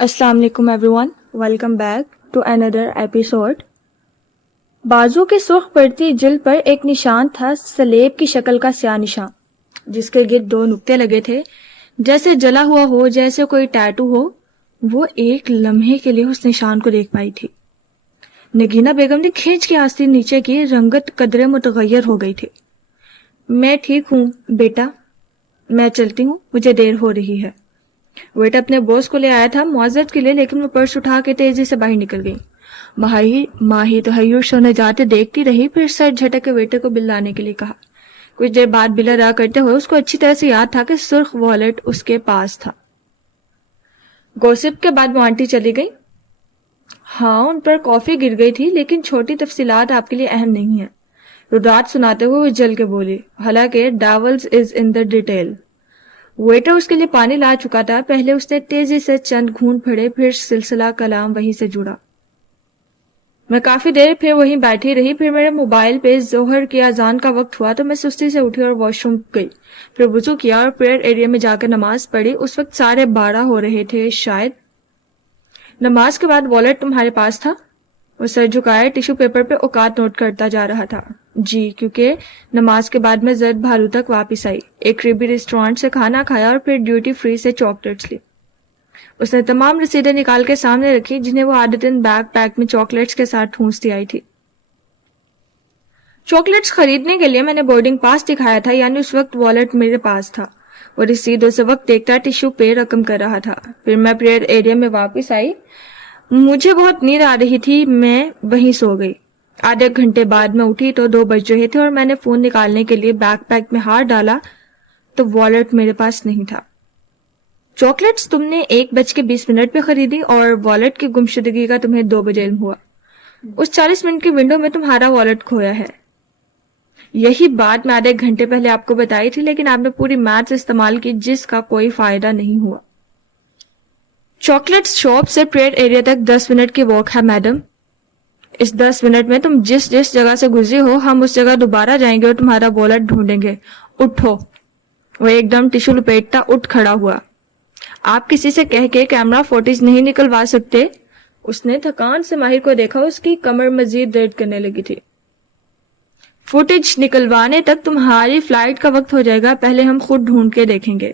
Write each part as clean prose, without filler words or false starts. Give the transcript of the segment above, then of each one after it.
السلام علیکم everyone, welcome back to another episode. بازو کی سرخ پڑتی جلد پر ایک نشان تھا، سلیب کی شکل کا سیاہ نشان جس کے گرد 2 نقطے لگے تھے، جیسے جلا ہوا ہو، جیسے کوئی ٹیٹو ہو۔ وہ ایک لمحے کے لیے اس نشان کو دیکھ پائی تھی۔ نگینہ بیگم نے کھینچ کے آستین نیچے کی، رنگت قدرے متغیر ہو گئی تھی۔ میں ٹھیک ہوں بیٹا، میں چلتی ہوں، مجھے دیر ہو رہی ہے۔ ویٹ اپنے بوس کو لے آیا تھا معذرت کے لیے، لیکن وہ پرس اٹھا کے تیزی سے باہر نکل گئی۔ ماہی تحیر سے انہیں جاتے دیکھتی رہی، پھر سر جھٹک کے ویٹر کو بل لانے کے لیے کہا۔ کچھ دیر بعد بل ادا کرتے ہوئے اس کو اچھی طرح سے یاد تھا کہ سرخ والیٹ اس کے پاس تھا۔ گوسپ کے بعد وہ آنٹی چلی گئی۔ ہاں، ان پر کافی گر گئی تھی، لیکن چھوٹی تفصیلات آپ کے لیے اہم نہیں ہیں۔ رودات سناتے ہوئے وہ جل کے بولی، حالانکہ devils is in the detail. Waiter اس کے لیے پانی لا چکا تھا۔ پہلے اس نے تیزی سے چند گھونٹ پھڑے، پھر سلسلہ کلام وہیں سے جڑا۔ میں کافی دیر پھر وہیں بیٹھی رہی، پھر میرے موبائل پہ ظہر کی اذان کا وقت ہوا تو میں سستی سے اٹھی اور واش روم گئی، پھر وضو کیا اور پریئر ایریا میں جا کر نماز پڑھی۔ اس وقت 12:30 ہو رہے تھے شاید۔ نماز کے بعد والیٹ تمہارے پاس تھا؟ وہ سر جھکائے ٹیشو پیپر پہ اوقات نوٹ کرتا جا رہا تھا۔ جی، کیونکہ نماز کے بعد میں زرد بھالو تک واپس آئی، ایک قریبی ریسٹورانٹ سے کھانا کھایا اور پھر ڈیوٹی فری سے چاکلیٹس لی۔ اس نے تمام رسیدیں نکال کے سامنے رکھی، جنہیں وہ عادتاً بیک پیک میں چاکلیٹس کے ساتھ ٹھونستی آئی تھی۔ چاکلیٹس خریدنے کے لیے میں نے بورڈنگ پاس دکھایا تھا، یعنی اس وقت والیٹ میرے پاس تھا۔ وہ رسید اس وقت دیکھتا ٹیشو پہ رقم کر رہا تھا۔ پھر میں پریئر ایریا میں واپس آئی۔ مجھے بہت نیند آ رہی تھی، میں وہیں سو گئی۔ آدھے گھنٹے بعد میں اٹھی تو 2 بج رہے تھے اور میں نے فون نکالنے کے لیے بیک پیک میں ہاتھ ڈالا تو والیٹ میرے پاس نہیں تھا۔ چاکلیٹس تم نے 1:20 پہ خریدی اور والیٹ کی گمشدگی کا تمہیں 2 بجے علم ہوا۔ اس 40 منٹ کی ونڈو میں تمہارا والیٹ کھویا ہے۔ یہی بات میں آدھے گھنٹے پہلے آپ کو بتائی تھی، لیکن آپ نے پوری میتھس استعمال کی جس کا کوئی فائدہ نہیں ہوا۔ چاکلیٹس شاپ سے پریئر ایریا تک 10 منٹ کی واک ہے میڈم۔ اس 10 منٹ میں تم جس جگہ سے گزری ہو، ہم اس جگہ دوبارہ جائیں گے اور تمہارا والیٹ ڈھونڈیں گے۔ اٹھو۔ وہ ایک دم ٹیشو لپیٹتا اٹھ کھڑا ہوا۔ آپ کسی سے کہہ کے کیمرہ فوٹیج نہیں نکلوا سکتے؟ اس نے تھکان سے ماہر کو دیکھا، اس کی کمر مزید درد کرنے لگی تھی۔ فوٹیج نکلوانے تک تمہاری فلائٹ کا وقت ہو جائے گا، پہلے ہم خود ڈھونڈ کے دیکھیں گے۔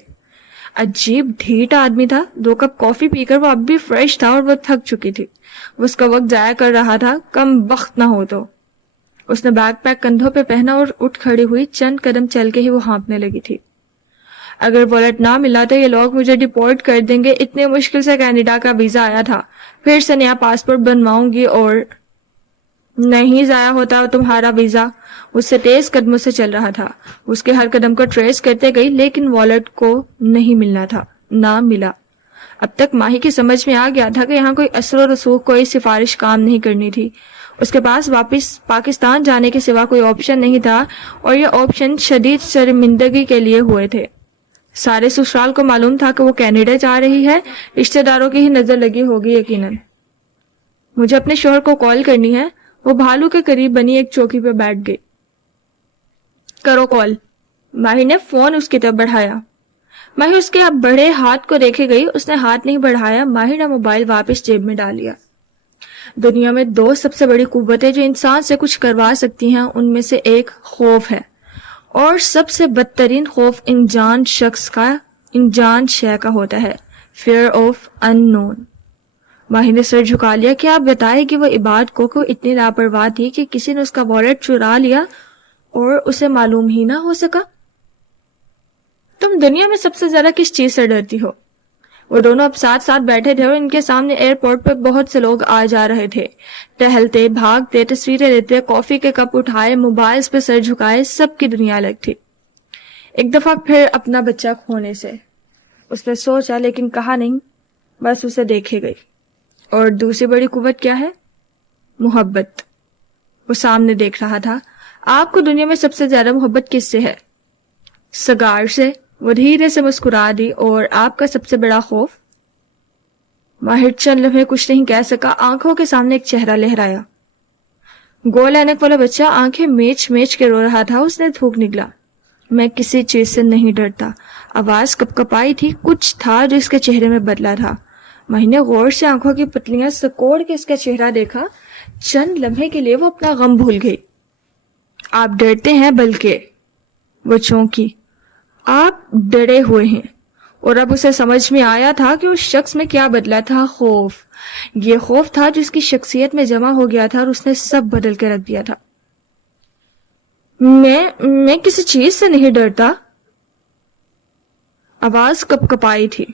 عجیب ڈھیٹ آدمی تھا۔ 2 کپ کافی پی کر وہ اب بھی فریش تھا اور وہ تھک چکی تھی۔ وہ اس کا وقت ضائع کر رہا تھا، کم وقت نہ ہو تو۔ اس نے بیک پیک کندھوں پہ پہنا اور اٹھ کھڑی ہوئی، چند قدم چل کے ہی وہ ہانپنے لگی تھی۔ اگر والیٹ نہ ملا تو یہ لوگ مجھے ڈیپورٹ کر دیں گے۔ اتنے مشکل سے کینیڈا کا ویزا آیا تھا، پھر سے نیا پاسپورٹ بنواؤں گی اور نہیں ضائع ہوتا تمہارا ویزا۔ اس سے تیز قدموں سے چل رہا تھا، اس کے ہر قدم کو ٹریس کرتے گئی، لیکن والیٹ کو نہیں ملنا تھا، نہ ملا۔ اب تک ماہی کی سمجھ میں آ گیا تھا کہ یہاں کوئی اثر و رسوخ، کوئی سفارش کام نہیں کرنی تھی۔ اس کے پاس واپس پاکستان جانے کے سوا کوئی آپشن نہیں تھا، اور یہ آپشن شدید شرمندگی کے لیے ہوئے تھے۔ سارے سسرال کو معلوم تھا کہ وہ کینیڈا جا رہی ہے، رشتہ داروں کی ہی نظر لگی ہوگی یقیناً۔ مجھے اپنے شوہر کو کال کرنی ہے۔ وہ بھالو کے قریب بنی ایک چوکی پہ بیٹھ گئی۔ کرو کال۔ ماہی نے فون اس کی طرف بڑھایا۔ ماہی اس کے اب بڑے ہاتھ کو دیکھے گئی، اس نے ہاتھ نہیں بڑھایا۔ ماہی نے موبائل واپس جیب میں ڈال لیا۔ دنیا میں 2 سب سے بڑی قوتیں جو انسان سے کچھ کروا سکتی ہیں، ان میں سے ایک خوف ہے، اور سب سے بدترین خوف انجان شخص کا، انجان شے کا ہوتا ہے، فیئر آف ان نون۔ ماہی نے سر جھکا لیا۔ کیا آپ بتائے کہ وہ عباد کو اتنی لاپرواہ تھی کہ کسی نے اس کا والیٹ چرا لیا اور اسے معلوم ہی نہ ہو سکا؟ تم دنیا میں سب سے زیادہ کس چیز سے ڈرتی ہو؟ وہ دونوں اب ساتھ ساتھ بیٹھے تھے اور ان کے سامنے ایئرپورٹ پہ بہت سے لوگ آ جا رہے تھے، ٹہلتے، بھاگتے، تصویریں لیتے، کافی کے کپ اٹھائے، موبائلز پہ سر جھکائے، سب کی دنیا الگ تھی۔ ایک دفعہ پھر اپنا بچہ کھونے سے اس نے سوچا، لیکن کہا نہیں، بس اسے دیکھے گئی۔ اور دوسری بڑی قوت کیا ہے؟ محبت۔ وہ سامنے دیکھ رہا تھا۔ آپ کو دنیا میں سب سے زیادہ محبت کس سے ہے؟ سگار سے۔ وہ دھیرے سے مسکرا دی۔ اور آپ کا سب سے بڑا خوف؟ ماہر چند لمحے کچھ نہیں کہہ سکا۔ آنکھوں کے سامنے ایک چہرہ لہرایا۔ گول اینک والا بچہ آنکھیں میچ میچ کے رو رہا تھا۔ اس نے تھوک نکلا، میں کسی چیز سے نہیں ڈرتا۔ آواز کپکپائی تھی، کچھ تھا جو اس کے چہرے میں بدلا تھا۔ ماہی نے غور سے آنکھوں کی پتلیاں سکوڑ کے اس کا چہرہ دیکھا. چند لمحے کے لیے وہ اپنا غم بھول گئی. آپ ڈرتے ہیں بلکہ. وہ چونکی. آپ ڈرے ہوئے ہیں. اور اب اسے سمجھ میں آیا تھا کہ اس شخص میں کیا بدلا تھا. خوف. یہ خوف تھا جو اس کی شخصیت میں جمع ہو گیا تھا اور اس نے سب بدل کے رکھ دیا تھا. میں کسی چیز سے نہیں ڈرتا. آواز کپ کپائی تھی.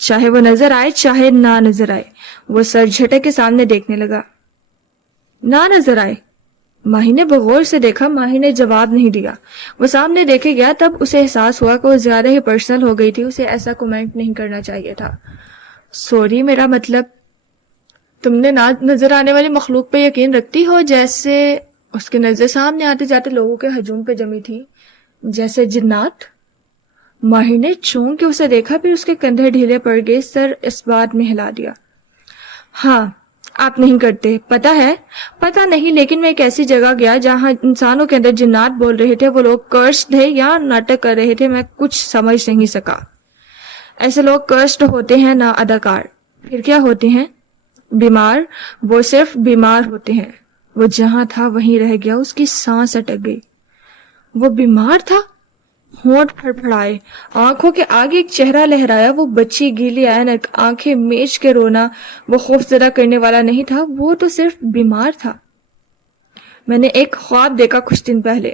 چاہے وہ نظر آئے چاہے نہ نظر آئے. وہ سر جھٹک کے سامنے دیکھنے لگا. نہ نظر آئے. ماہی نے بغور سے دیکھا. ماہی نے جواب نہیں دیا. وہ سامنے دیکھے گیا. تب اسے احساس ہوا کہ وہ زیادہ ہی پرسنل ہو گئی تھی. اسے ایسا کومنٹ نہیں کرنا چاہیے تھا. سوری، میرا مطلب تم نے نہ نظر آنے والی مخلوق پہ یقین رکھتی ہو جیسے اس کی نظر سامنے آتے جاتے لوگوں کے ہجوم پہ جمی تھی، جیسے جنات. ماہی نے چونک کے اسے دیکھا، پھر اس کے کندھے ڈھیلے پڑ گئے. سر اس بات میں ہلا دیا. ہاں، آپ نہیں کرتے. پتا ہے؟ پتا نہیں، لیکن میں ایک ایسی جگہ گیا جہاں انسانوں کے اندر جنات بول رہے تھے. وہ لوگ کرسڈ تھے یا ناٹک کر رہے تھے، میں کچھ سمجھ نہیں سکا. ایسے لوگ کرسڈ ہوتے ہیں نہ اداکار. پھر کیا ہوتے ہیں؟ بیمار. وہ صرف بیمار ہوتے ہیں. وہ جہاں تھا وہیں رہ گیا. اس کی سانس اٹک گئی. وہ بیمار تھا؟ ہونٹ پھڑپھڑائے، آنکھوں کے آگے ایک چہرہ لہرایا. وہ بچی گیلی اینک، آنکھیں میچ کے رونا. وہ خوف زدہ کرنے والا نہیں تھا، وہ تو صرف بیمار تھا. میں نے ایک خواب دیکھا کچھ دن پہلے.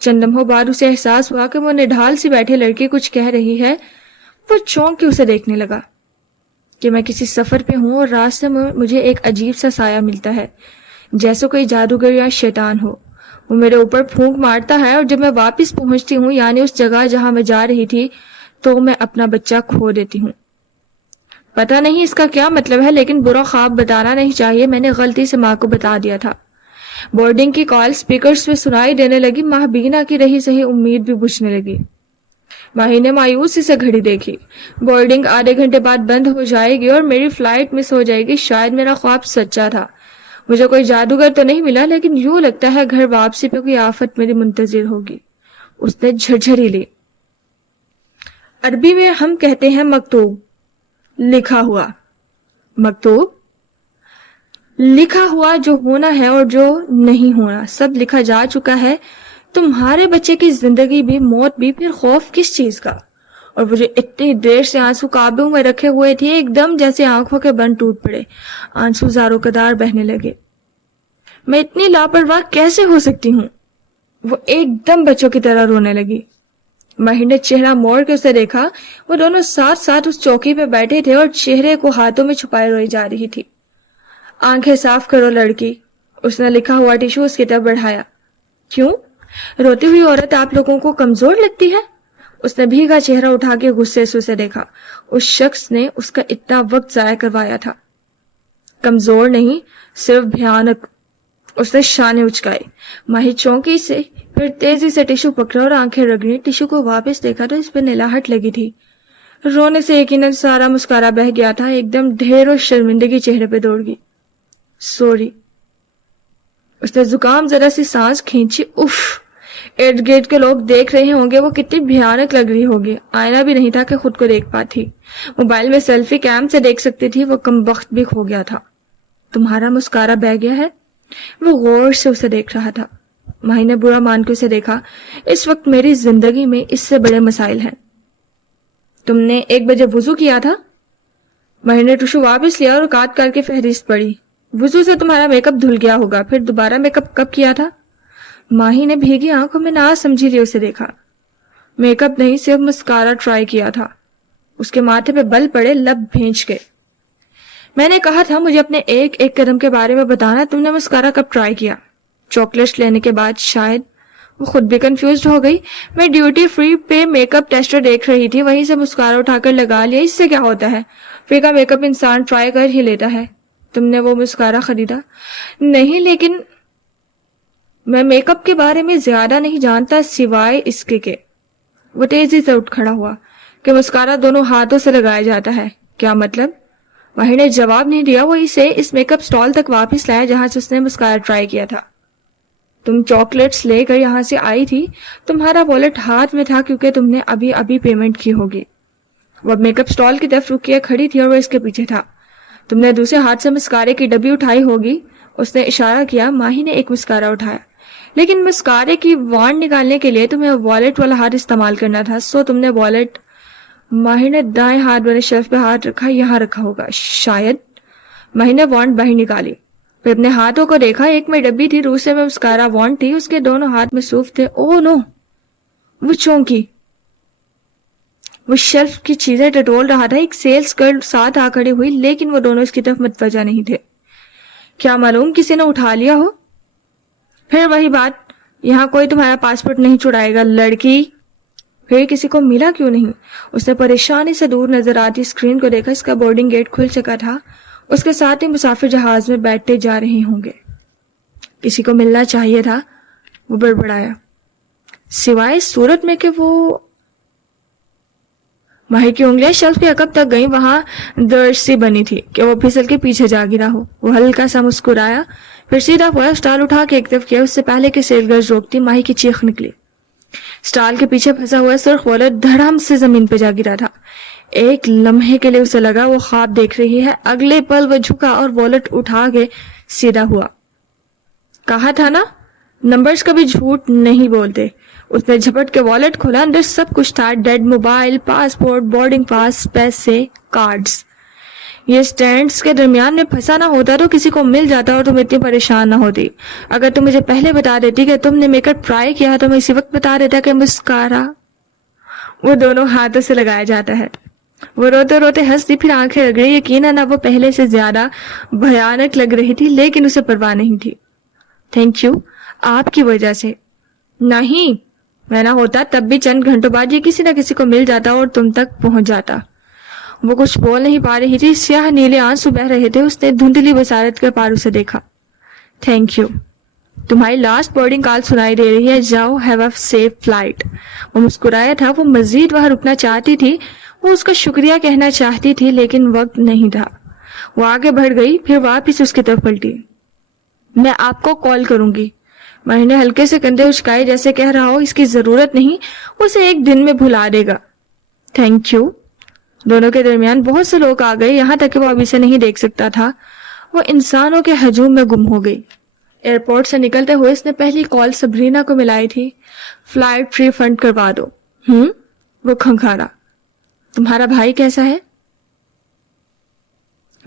چند لمحوں بعد اسے احساس ہوا کہ وہ نڈھال سی بیٹھے لڑکی کچھ کہہ رہی ہے. وہ چونک کے اسے دیکھنے لگا کہ میں کسی سفر پہ ہوں اور راستے میں مجھے ایک عجیب سا سایہ ملتا ہے، جیسے کوئی جادوگر یا شیطان ہو. وہ میرے اوپر پھونک مارتا ہے، اور جب میں واپس پہنچتی ہوں، یعنی اس جگہ جہاں میں جا رہی تھی، تو میں اپنا بچہ کھو دیتی ہوں. پتہ نہیں اس کا کیا مطلب ہے، لیکن برا خواب بتانا نہیں چاہیے. میں نے غلطی سے ماں کو بتا دیا تھا. بورڈنگ کی کال سپیکرز میں سنائی دینے لگی. ماہ بینا کی رہی سہی امید بھی بجھنے لگی. ماہی نے مایوسی سے گھڑی دیکھی. بورڈنگ آدھے گھنٹے بعد بند ہو جائے گی اور میری فلائٹ مس ہو جائے گی. شاید میرا خواب سچا تھا. مجھے کوئی جادوگر تو نہیں ملا، لیکن یوں لگتا ہے گھر واپسی پہ کوئی آفت میری منتظر ہوگی. اس نے جھرجھری لی. عربی میں ہم کہتے ہیں مکتوب، لکھا ہوا. مکتوب لکھا ہوا، جو ہونا ہے اور جو نہیں ہونا، سب لکھا جا چکا ہے. تمہارے بچے کی زندگی بھی، موت بھی، پھر خوف کس چیز کا؟ اور وہ جو اتنی دیر سے آنسو قابو میں رکھے ہوئے تھے، ایک دم جیسے آنکھوں کے بند ٹوٹ پڑے. آنسو زاروں قدار بہنے لگے. میں اتنی لاپرواہ کیسے ہو سکتی ہوں؟ وہ ایک دم بچوں کی طرح رونے لگی. ماہی نے چہرہ موڑ کے اسے دیکھا. وہ دونوں ساتھ ساتھ اس چوکی پہ بیٹھے تھے اور چہرے کو ہاتھوں میں چھپائے روئی جا رہی تھی. آنکھیں صاف کرو لڑکی. اس نے لکھا ہوا ٹیشو اس کی طرف بڑھایا. کیوں؟ روتی ہوئی عورت آپ لوگوں کو کمزور لگتی ہے؟ اس نے بھیگا چہرہ اٹھا کے غصے سے اسے دیکھا. اس شخص نے اس کا اتنا وقت ضائع کروایا تھا. کمزور نہیں، صرف بھیانک. اس نے شانے اچکائے. ماہی چونکی سے پھر تیزی سے ٹیشو پکڑا اور آنکھیں رگڑی. ٹیشو کو واپس دیکھا تو اس پہ نلاہٹ لگی تھی. رونے سے یقیناً سارا مسکارا بہہ گیا تھا. ایک دم ڈھیر اور شرمندگی چہرے پہ دوڑ گئی. سوری. اس نے زکام ذرا سی سانس کھینچی. اف، ارد گرد کے لوگ دیکھ رہے ہوں گے. وہ کتنی بھیانک لگ رہی ہوگی. آئینہ بھی نہیں تھا کہ خود کو دیکھ پاتی. موبائل میں سیلفی کیم سے دیکھ سکتی تھی. وہ کم بخت بھی کھو گیا تھا. تمہارا مسکارا بہہ گیا ہے؟ وہ غور سے اسے دیکھ رہا تھا. ماہی نے برا مان کے اسے دیکھا. اس وقت میری زندگی میں اس سے بڑے مسائل ہیں. تم نے 1 بجے وضو کیا تھا؟ ماہی نے ٹشو واپس لیا اور کاٹ کر کے فہرست پڑھی. وضو سے تمہارا میک اپ دھل گیا ہوگا. پھر دوبارہ میک اپ کب کیا تھا؟ ماہی نے بھیگی آنکھوں میں نہ سمجھی لیے اسے دیکھا. میک اپ نہیں، صرف مسکارا ٹرائی کیا تھا. اس کے ماتھے پہ بل پڑے، لب بھینچ کے. میں نے کہا تھا مجھے اپنے ایک ایک قدم کے بارے میں بتانا. تم نے مسکارا کب ٹرائی کیا؟ چاکلیٹس لینے کے بعد شاید. وہ خود بھی کنفیوزڈ ہو گئی. میں ڈیوٹی فری پہ میک اپ ٹیسٹر دیکھ رہی تھی، وہیں سے مسکارا اٹھا کر لگا لیا. اس سے کیا ہوتا ہے؟ فیکا میک اپ انسان ٹرائی کر ہی لیتا ہے. تم نے وہ مسکارا خریدا؟ نہیں، لیکن میں میک اپ کے بارے میں زیادہ نہیں جانتا سوائے اس کے. وہ تیزی سے اٹھ کھڑا ہوا. کہ مسکارا دونوں ہاتھوں سے لگایا جاتا ہے. کیا مطلب؟ وہی نے جواب نہیں دیا. وہ اسے اس میک اپ سٹال تک واپس لایا جہاں سے اس نے مسکارا ٹرائی کیا تھا. تم چاکلیٹس لے کر یہاں سے آئی تھی. تمہارا والٹ ہاتھ میں تھا کیونکہ تم نے ابھی ابھی پیمنٹ کی ہوگی. وہ اب میک اپ اسٹال کی طرف رک کے کھڑی تھی اور وہ اس کے پیچھے تھا. تم نے دوسرے ہاتھ سے مسکارے کی ڈبی اٹھائی ہوگی. اس نے اشارہ کیا. ماہی نے ایک مسکارا اٹھایا. لیکن مسکارے کی وانڈ نکالنے کے لیے تمہیں والیٹ والا ہاتھ استعمال کرنا تھا, سو تم نے والیٹ. ماہی نے دائیں ہاتھ والے شیلف پہ ہاتھ رکھا. یہاں رکھا ہوگا شاید. ماہی نے وانڈ باہر نکالی, پھر اپنے ہاتھوں کو دیکھا. ایک میں ڈبی تھی, دوسرے میں مسکارا وانڈ تھی. اس کے دونوں ہاتھ مصروف تھے. او نو, وہ چونکی. وہ شیلف کی چیزیں ٹٹول رہا تھا. ایک سیلز گرل ساتھ آ کھڑی ہوئی, لیکن وہ دونوں اس کی طرف متوجہ نہیں تھے. کیا معلوم کسی نے اٹھا لیا ہو. پھر وہی بات, یہاں کوئی تمہارا پاسپورٹ نہیں چھڑائے گا لڑکی. پھر کسی کو ملا کیوں نہیں. اس نے پریشانی سے دور نظر آتی اسکرین کو دیکھا. اس کا بورڈنگ گیٹ کھل چکا تھا. اس کے ساتھ ہی مسافر جہاز میں بیٹھتے جا رہے ہوں گے. کسی کو ملنا چاہیے تھا. وہ بڑبڑایا. سوائے اس صورت میں کہ وہ. ماہی کی انگلیاں شیلف کے عقب تک گئیں. وہاں درج سی بنی تھی کہ وہ پھسل کے پیچھے جا گرا ہو. وہ ہلکا سا مسکرایا, پھر سیدھا ہوا, اسٹال اٹھا کے ایک طرف کیا. اس سے پہلے کہ سیل گرل روکتی, ماہی کی چیخ نکلی. اسٹال کے پیچھے پھنسا ہوا سرخ والیٹ دھڑام سے زمین پہ جا گرا تھا. ایک لمحے کے لیے اسے لگا وہ خواب دیکھ رہی ہے. اگلے پل وہ جھکا اور والیٹ اٹھا کے سیدھا ہوا. کہا تھا نا, نمبرز کبھی جھوٹ نہیں بولتے. اس نے جھپٹ کے والیٹ کھولا. اندر سب کچھ تھا. Dead mobile, passport, boarding pass, پیسے, کارڈز. یہ سٹینڈز کے درمیان میں پھنسا نہ ہوتا تو کسی کو مل جاتا اور تم اتنی پریشان نہ ہوتی. اگر تم مجھے پہلے بتا دیتی کہ تم نے میک اپ ٹرائی کیا تو میں اسی وقت بتا دیتا کہ مسکارا وہ دونوں ہاتھوں سے لگایا جاتا ہے. وہ روتے روتے ہنسی, پھر آنکھیں رگڑی. یقیناً اب وہ پہلے سے زیادہ بھیانک لگ رہی تھی, لیکن اسے پرواہ نہیں تھی. تھینک یو, آپ کی وجہ سے. نہیں, میں نہ ہوتا تب بھی چند گھنٹوں بعد یہ کسی نہ کسی کو مل جاتا اور تم تک پہنچ جاتا. وہ کچھ بول نہیں پا رہی تھی. سیاہ نیلے آنسو بہ رہے تھے. اس نے دھندلی بصارت کے پارو سے دیکھا. Thank you. تمہاری لاسٹ بورڈنگ کال سنائی دے رہی ہے. جاؤ, ہیو اے سیف فلائٹ. وہ مسکرایا تھا. وہ مزید وہاں رکنا چاہتی تھی. وہ اس کا شکریہ کہنا چاہتی تھی, لیکن وقت نہیں تھا. وہ آگے بڑھ گئی, پھر واپس اس کی طرف پلٹی. میں آپ کو کال کروں گی. ماہی نے ہلکے سے کندھے اچکائے, جیسے کہہ رہا ہو اس کی ضرورت نہیں, اسے ایک دن میں بھلا دے گا. Thank you. دونوں کے درمیان بہت سے لوگ آ گئے, یہاں تک کہ وہ ابھی سے نہیں دیکھ سکتا تھا. وہ انسانوں کے ہجوم میں گم ہو گئی. ایئرپورٹ سے نکلتے ہوئے اس نے پہلی کال سبرینا کو ملائی تھی. فلائٹ ری فنڈ کروا دو. وہ کھنکھارا. تمہارا بھائی کیسا ہے؟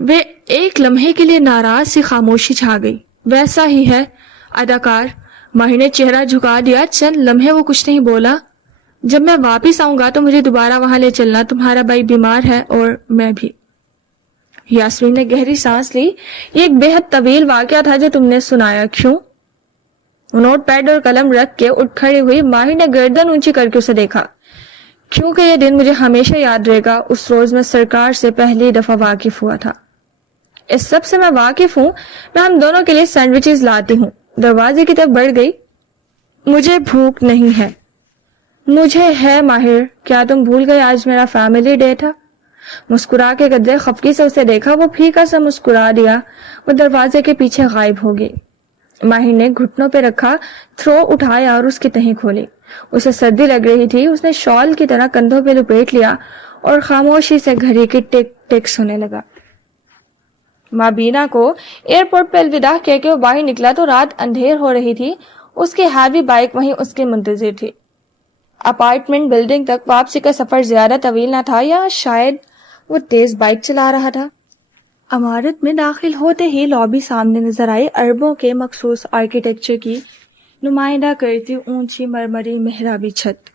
وہ ایک لمحے کے لیے ناراض سی خاموشی چھا گئی. ویسا ہی ہے اداکار. ماہی نے چہرہ جھکا دیا. چند لمحے وہ کچھ نہیں بولا. جب میں واپس آؤں گا تو مجھے دوبارہ وہاں لے چلنا. تمہارا بھائی بیمار ہے اور میں بھی. یاسمین نے گہری سانس لی. یہ ایک بے حد طویل واقعہ تھا جو تم نے سنایا. کیوں؟ نوٹ پیڈ اور قلم رکھ کے اٹھ کھڑی ہوئی. ماہی نے گردن اونچی کر کے اسے دیکھا. کیونکہ یہ دن مجھے ہمیشہ یاد رہے گا. اس روز میں سرکار سے پہلی دفعہ واقف ہوا تھا. اس سب سے میں واقف ہوں. میں ہم دونوں کے لیے سینڈوچز لاتی ہوں. دروازے کی طرف بڑھ گئی. مجھے بھوک نہیں ہے. مجھے ہے ماہر. کیا تم بھول گئے آج میرا فیملی ڈے تھا؟ مسکرا کے قدرے خفگی سے اسے دیکھا. وہ پھیکا سا مسکرا دیا. وہ دروازے کے پیچھے غائب ہو گئی. ماہر نے گھٹنوں پہ رکھا تھرو اٹھایا اور اس کی تہیں کھولی. اسے سردی لگ رہی تھی. اس نے شال کی طرح کندھوں پہ لپیٹ لیا اور خاموشی سے گھڑی کی ٹک ٹک سننے لگا. ماں بینا کو ایئرپورٹ پہ الوداع کہہ کے وہ باہر نکلا تو رات اندھیر ہو رہی تھی. اس کی ہیوی بائک وہیں اس کے منتظر تھی. اپارٹمنٹ بلڈنگ تک واپسی کا سفر زیادہ طویل نہ تھا, یا شاید وہ تیز بائک چلا رہا تھا. عمارت میں داخل ہوتے ہی لابی سامنے نظر آئی. اربوں کے مخصوص آرکیٹیکچر کی نمائندہ کرتی اونچی مرمری محرابی چھت,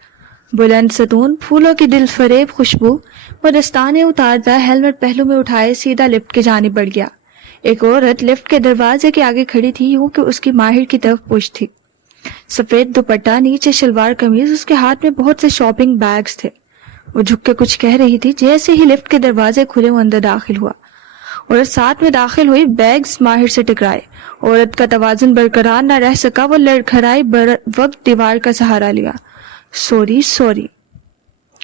بلند ستون, پھولوں کی دل فریب خوشبو. وہ دستانے اتارتا ہیلمٹ پہلو میں اٹھائے سیدھا لفٹ کی جانب بڑھ گیا. ایک عورت لفٹ کے دروازے کے آگے کھڑی تھی, یوں کہ اس کی ماہر کی طرف پوچھ تھی. سفید دوپٹہ, نیچے شلوار قمیض. اس کے ہاتھ میں بہت سے شاپنگ بیگز تھے. وہ جھک کے کچھ کہہ رہی تھی. جیسے ہی لفٹ کے دروازے کھلے وہ اندر داخل ہوا. عورت ساتھ میں داخل ہوئی. بیگز ماہر سے ٹکرائے. عورت کا توازن برقرار نہ رہ سکا. وہ لڑکھڑائی وقت دیوار کا سہارا لیا. سوری.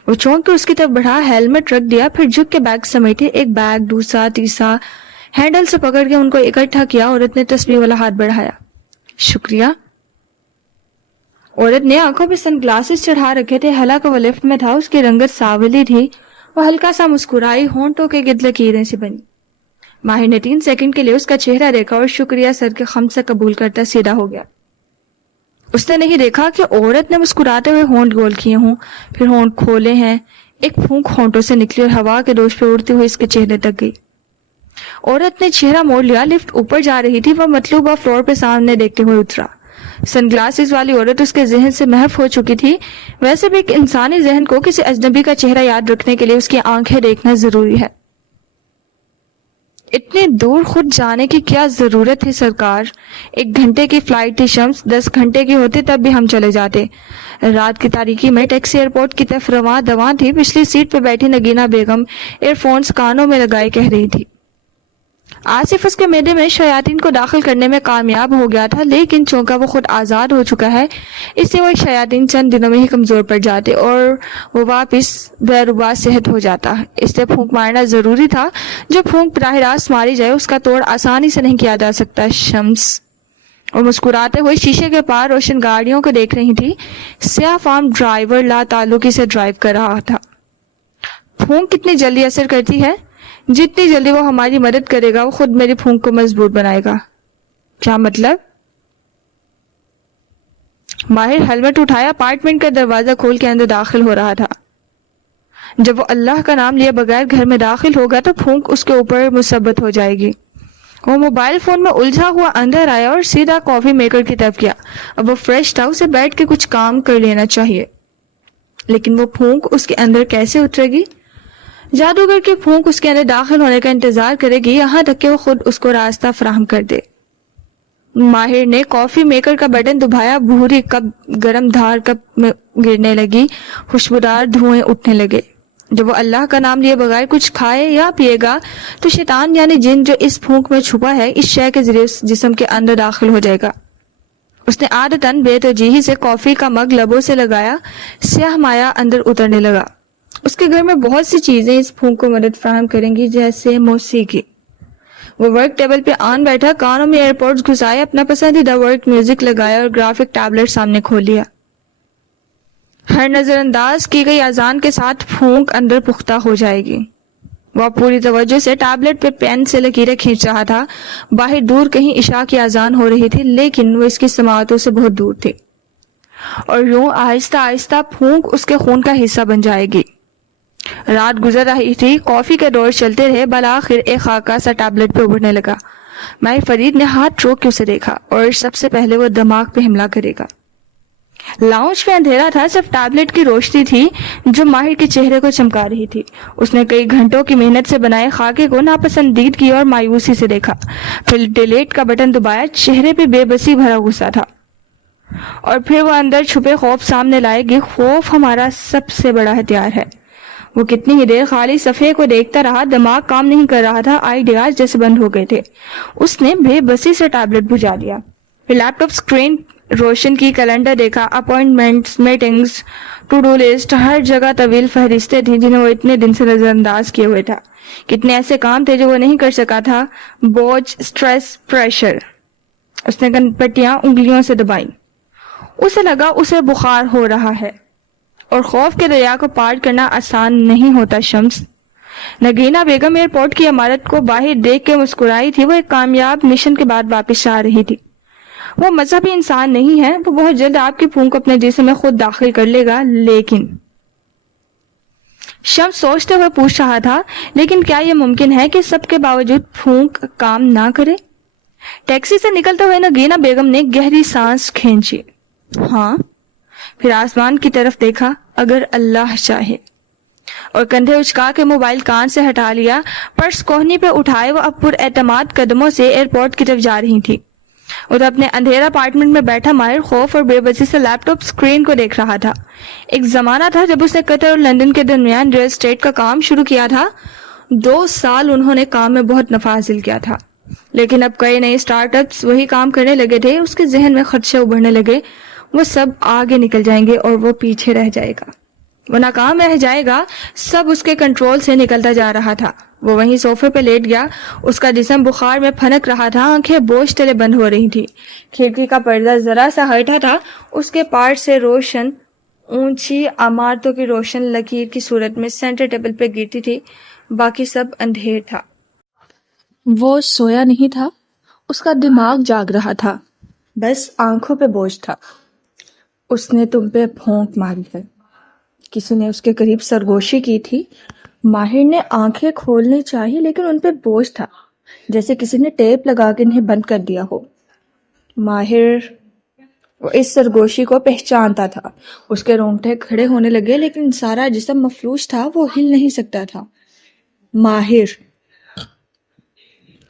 وہ چونک کے اس کی طرف بڑھا, ہیلمٹ رکھ دیا, پھر جھک کے بیگ سمیٹے. ایک بیگ, دوسرا, تیسرا, ہینڈل سے پکڑ کے ان کو اکٹھا کیا. عورت نے تسبیح والا ہاتھ بڑھایا. شکریہ. عورت نے آنکھوں پہ سن گلاسز چڑھا رکھے تھے. حالانکہ وہ لفٹ میں تھا. اس کی رنگت سانولی تھی. وہ ہلکا سا مسکرائی، ہونٹوں کے گرد لکیریں سی بنی۔ ماہر نے 3 سیکنڈ کے لیے اس کا چہرہ دیکھا اور شکریہ سر کے خم سے قبول کرتا سیدھا ہو گیا۔ اس نے نہیں دیکھا کہ عورت نے مسکراتے ہوئے ہونٹ گول کیے ہوں، پھر ہونٹ کھولے ہیں، ایک پھونک ہونٹوں سے نکلی اور ہوا کے دوش پہ اڑتی ہوئی اس کے چہرے تک گئی۔ عورت نے چہرہ موڑ لیا، لفٹ اوپر جا رہی تھی، وہ مطلوبہ فلور پہ سامنے دیکھتے ہوئے اترا۔ سن گلاسز والی عورت اس کے ذہن سے محو ہو چکی تھی۔ ویسے بھی ایک انسانی ذہن کو کسی اجنبی کا چہرہ یاد رکھنے کے لیے اس کی آنکھیں دیکھنا ضروری ہے۔ اتنی دور خود جانے کی کیا ضرورت تھی سرکار؟ 1 گھنٹے کی فلائٹ تھی شمس، 10 گھنٹے کی ہوتی تب بھی ہم چلے جاتے۔ رات کی تاریکی میں ٹیکسی ایئرپورٹ کی طرف رواں دواں تھی۔ پچھلی سیٹ پہ بیٹھی نگینہ بیگم ایئر فونز کانوں میں لگائے کہہ رہی تھی۔ آصف اس کے معدے میں شیاطین کو داخل کرنے میں کامیاب ہو گیا تھا، لیکن چونکہ وہ خود آزاد ہو چکا ہے، اس سے وہ شیاطین چند دنوں میں ہی کمزور پڑ جاتے اور وہ واپس بیروبا صحت ہو جاتا۔ اس سے پھونک مارنا ضروری تھا۔ جو پھونک براہ راست ماری جائے اس کا توڑ آسانی سے نہیں کیا جا سکتا۔ شمس اور مسکراتے ہوئے شیشے کے پار روشن گاڑیوں کو دیکھ رہی تھی۔ سیاہ فام ڈرائیور لا تعلقی سے ڈرائیو کر رہا تھا۔ پھونک کتنی جلدی اثر کرتی ہے؟ جتنی جلدی وہ ہماری مدد کرے گا وہ خود میری پھونک کو مضبوط بنائے گا۔ کیا مطلب؟ ماہر ہیلمٹ اٹھایا، اپارٹمنٹ کا دروازہ کھول کے اندر داخل ہو رہا تھا۔ جب وہ اللہ کا نام لیے بغیر گھر میں داخل ہوگا تو پھونک اس کے اوپر مثبت ہو جائے گی۔ وہ موبائل فون میں الجھا ہوا اندر آیا اور سیدھا کافی میکر کی طرف گیا۔ اب وہ فریش تھا، اسے بیٹھ کے کچھ کام کر لینا چاہیے، لیکن وہ پھونک اس کے اندر کیسے اترے گی؟ جادوگر کی پھونک اس کے اندر داخل ہونے کا انتظار کرے گی یہاں تک کہ وہ خود اس کو راستہ فراہم کر دے۔ ماہر نے کافی میکر کا بٹن دبایا، بھوری کپ گرم دھار کپ میں گرنے لگی، خوشبودار دھوئیں اٹھنے لگے۔ جب وہ اللہ کا نام لیے بغیر کچھ کھائے یا پیے گا تو شیطان یعنی جن جو اس پھونک میں چھپا ہے اس شے کے ذریعے جسم کے اندر داخل ہو جائے گا۔ اس نے عادتاً بے توجیہی سے کافی کا مگ لبوں سے لگایا، سیاہ مایا اندر اترنے لگا۔ اس کے گھر میں بہت سی چیزیں اس پھونک کو مدد فراہم کریں گی، جیسے موسیقی۔ وہ ورک ٹیبل پہ آن بیٹھا، کانوں میں ایئرپورٹس گھسائے، اپنا پسندیدہ ورک میوزک لگایا اور گرافک ٹیبلٹ سامنے کھول لیا۔ ہر نظر انداز کی گئی اذان کے ساتھ پھونک اندر پختہ ہو جائے گی۔ وہ پوری توجہ سے ٹیبلٹ پہ پین سے لکیریں کھینچ رہا تھا۔ باہر دور کہیں عشاء کی اذان ہو رہی تھی، لیکن وہ اس کی سماعتوں سے بہت دور تھی، اور یوں آہستہ آہستہ پھونک اس کے خون کا حصہ بن جائے گی۔ رات گزر رہی تھی، کافی کے دور چلتے رہے، بالآخر ایک خاکہ سا ٹیبلٹ پہ ابھرنے لگا۔ ماہر فرید نے ہاتھ روک کے اسے دیکھا، اور سب سے پہلے وہ دماغ پہ حملہ کرے گا۔ لاؤنج میں اندھیرا تھا، صرف ٹیبلٹ کی روشنی تھی جو ماہر کے چہرے کو چمکا رہی تھی۔ اس نے کئی گھنٹوں کی محنت سے بنائے خاکے کو ناپسندیدگی اور مایوسی سے دیکھا، پھر ڈیلیٹ کا بٹن دبایا۔ چہرے پہ بے بسی بھرا غصہ تھا، اور پھر وہ اندر چھپے خوف سامنے لائے گی۔ خوف ہمارا سب سے بڑا ہتھیار ہے۔ وہ کتنی ہی دیر خالی صفحے کو دیکھتا رہا، دماغ کام نہیں کر رہا تھا، آئیڈیاز جیسے بند ہو گئے تھے۔ اس نے بے بسی سے ٹیبلٹ بجھا دیا، پھر لیپ ٹاپ اسکرین روشن کی، کیلنڈر دیکھا، appointments, meetings, to do list, ہر جگہ طویل فہرستیں تھیں جنہیں وہ اتنے دن سے نظر انداز کیے ہوئے تھا۔ کتنے ایسے کام تھے جو وہ نہیں کر سکا تھا، بوجھ، سٹریس، پریشر۔ اس نے کن پٹیاں انگلیوں سے دبائیں۔ اسے لگا اسے بخار ہو رہا ہے، اور خوف کے دریا کو پار کرنا آسان نہیں ہوتا۔ شمس نگینہ بیگم ایئرپورٹ کی عمارت کو باہر دیکھ کے مسکرائی تھی۔ وہ ایک کامیاب مشن کے بعد واپس آ رہی تھی۔ وہ مذہبی انسان نہیں ہے، وہ بہت جلد آپ کی پھونک اپنے جسم میں خود داخل کر لے گا، لیکن شمس سوچتے ہوئے پوچھ رہا تھا، لیکن کیا یہ ممکن ہے کہ سب کے باوجود پھونک کام نہ کرے؟ ٹیکسی سے نکلتے ہوئے نگینہ بیگم نے گہری سانس کھینچی۔ ہاں، پھر آسمان کی طرف دیکھا، اگر اللہ چاہے، اور کندھے اچکا کے موبائل کان سے ہٹا لیا۔ پرس کوہنی پہ اٹھائے وہ اب پر اعتماد قدموں سے ایئرپورٹ کی طرف جا رہی تھی۔ ادھر اپنے اندھیرا اپارٹمنٹ میں بیٹھا ماہر خوف اور بے بسی سے لیپ ٹاپ اسکرین کو دیکھ رہا تھا۔ ایک زمانہ تھا جب اس نے قطر اور لندن کے درمیان ریل اسٹیٹ کا کام شروع کیا تھا۔ 2 سال انہوں نے کام میں بہت نفع حاصل کیا تھا، لیکن اب کئی نئے اسٹارٹ اپس وہی کام کرنے لگے تھے۔ اس کے ذہن میں خدشے ابھرنے لگے، وہ سب آگے نکل جائیں گے اور وہ پیچھے رہ جائے گا، وہ ناکام رہ جائے گا۔ سب اس کے کنٹرول سے نکلتا جا رہا تھا۔ وہ وہیں صوفے پہ لیٹ گیا، اس کا جسم بخار میں پھنک رہا تھا، آنکھیں بوجھ تلے بند ہو رہی تھی۔ کھڑکی کا پردہ ذرا سا ہٹا تھا، اس کے پار سے روشن اونچی عمارتوں کی روشن لکیر کی صورت میں سینٹر ٹیبل پہ گرتی تھی، باقی سب اندھیر تھا۔ وہ سویا نہیں تھا، اس کا دماغ جاگ رہا تھا، بس آنکھوں پہ بوجھ تھا۔ اس نے تم پہ پھونک ماری ہے، کسی نے اس کے قریب سرگوشی کی تھی۔ ماہر نے آنکھیں کھولنی چاہی لیکن ان پہ بوجھ تھا، جیسے کسی نے ٹیپ لگا کے انہیں بند کر دیا ہو۔ ماہر وہ اس سرگوشی کو پہچانتا تھا، اس کے رونگٹے کھڑے ہونے لگے لیکن سارا جسم مفلوج تھا، وہ ہل نہیں سکتا تھا۔ ماہر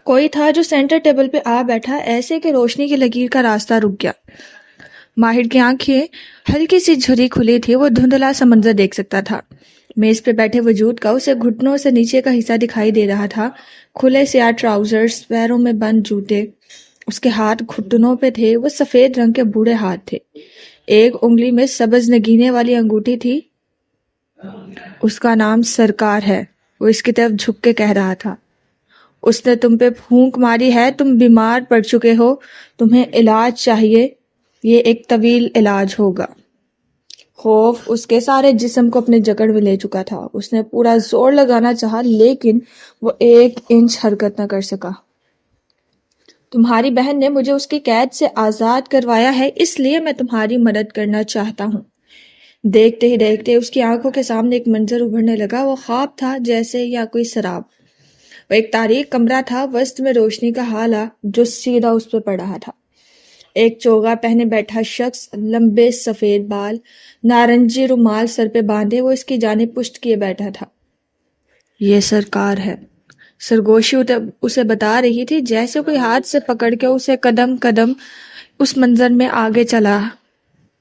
کوئی تھا جو سینٹر ٹیبل پہ آ بیٹھا، ایسے کہ روشنی کی لکیر کا راستہ رک گیا۔ ماہر کی آنکھیں ہلکی سی جھری کھلی تھی، وہ دھندلا سا منظر دیکھ سکتا تھا۔ میز پہ بیٹھے وجود کا اسے گھٹنوں سے نیچے کا حصہ دکھائی دے رہا تھا، کھلے سیاہ ٹراؤزرز، پیروں میں بند جوتے، اس کے ہاتھ گھٹنوں پہ تھے، وہ سفید رنگ کے بوڑھے ہاتھ تھے، ایک انگلی میں سبز نگینے والی انگوٹھی تھی۔ اس کا نام سرکار ہے، وہ اس کی طرف جھک کے کہہ رہا تھا۔ اس نے تم پہ پھونک ماری ہے، تم بیمار پڑ چکے ہو، تمہیں علاج چاہیے، یہ ایک طویل علاج ہوگا۔ خوف اس کے سارے جسم کو اپنے جکڑ میں لے چکا تھا، اس نے پورا زور لگانا چاہا لیکن وہ 1 انچ حرکت نہ کر سکا۔ تمہاری بہن نے مجھے اس کی قید سے آزاد کروایا ہے، اس لیے میں تمہاری مدد کرنا چاہتا ہوں۔ دیکھتے ہی دیکھتے اس کی آنکھوں کے سامنے ایک منظر ابھرنے لگا، وہ خواب تھا جیسے یا کوئی سراب۔ وہ ایک تاریک کمرہ تھا، وسط میں روشنی کا حالہ جو سیدھا اس پہ پڑ رہا تھا۔ ایک چوگا پہنے بیٹھا شخص، لمبے سفید بال، نارنجی رومال سر پہ باندھے، وہ اس کی جانب پشت کیے بیٹھا تھا۔ یہ سرکار ہے، سرگوشی اسے بتا رہی تھی، جیسے کوئی ہاتھ سے پکڑ کے اسے قدم قدم اس منظر میں آگے چلا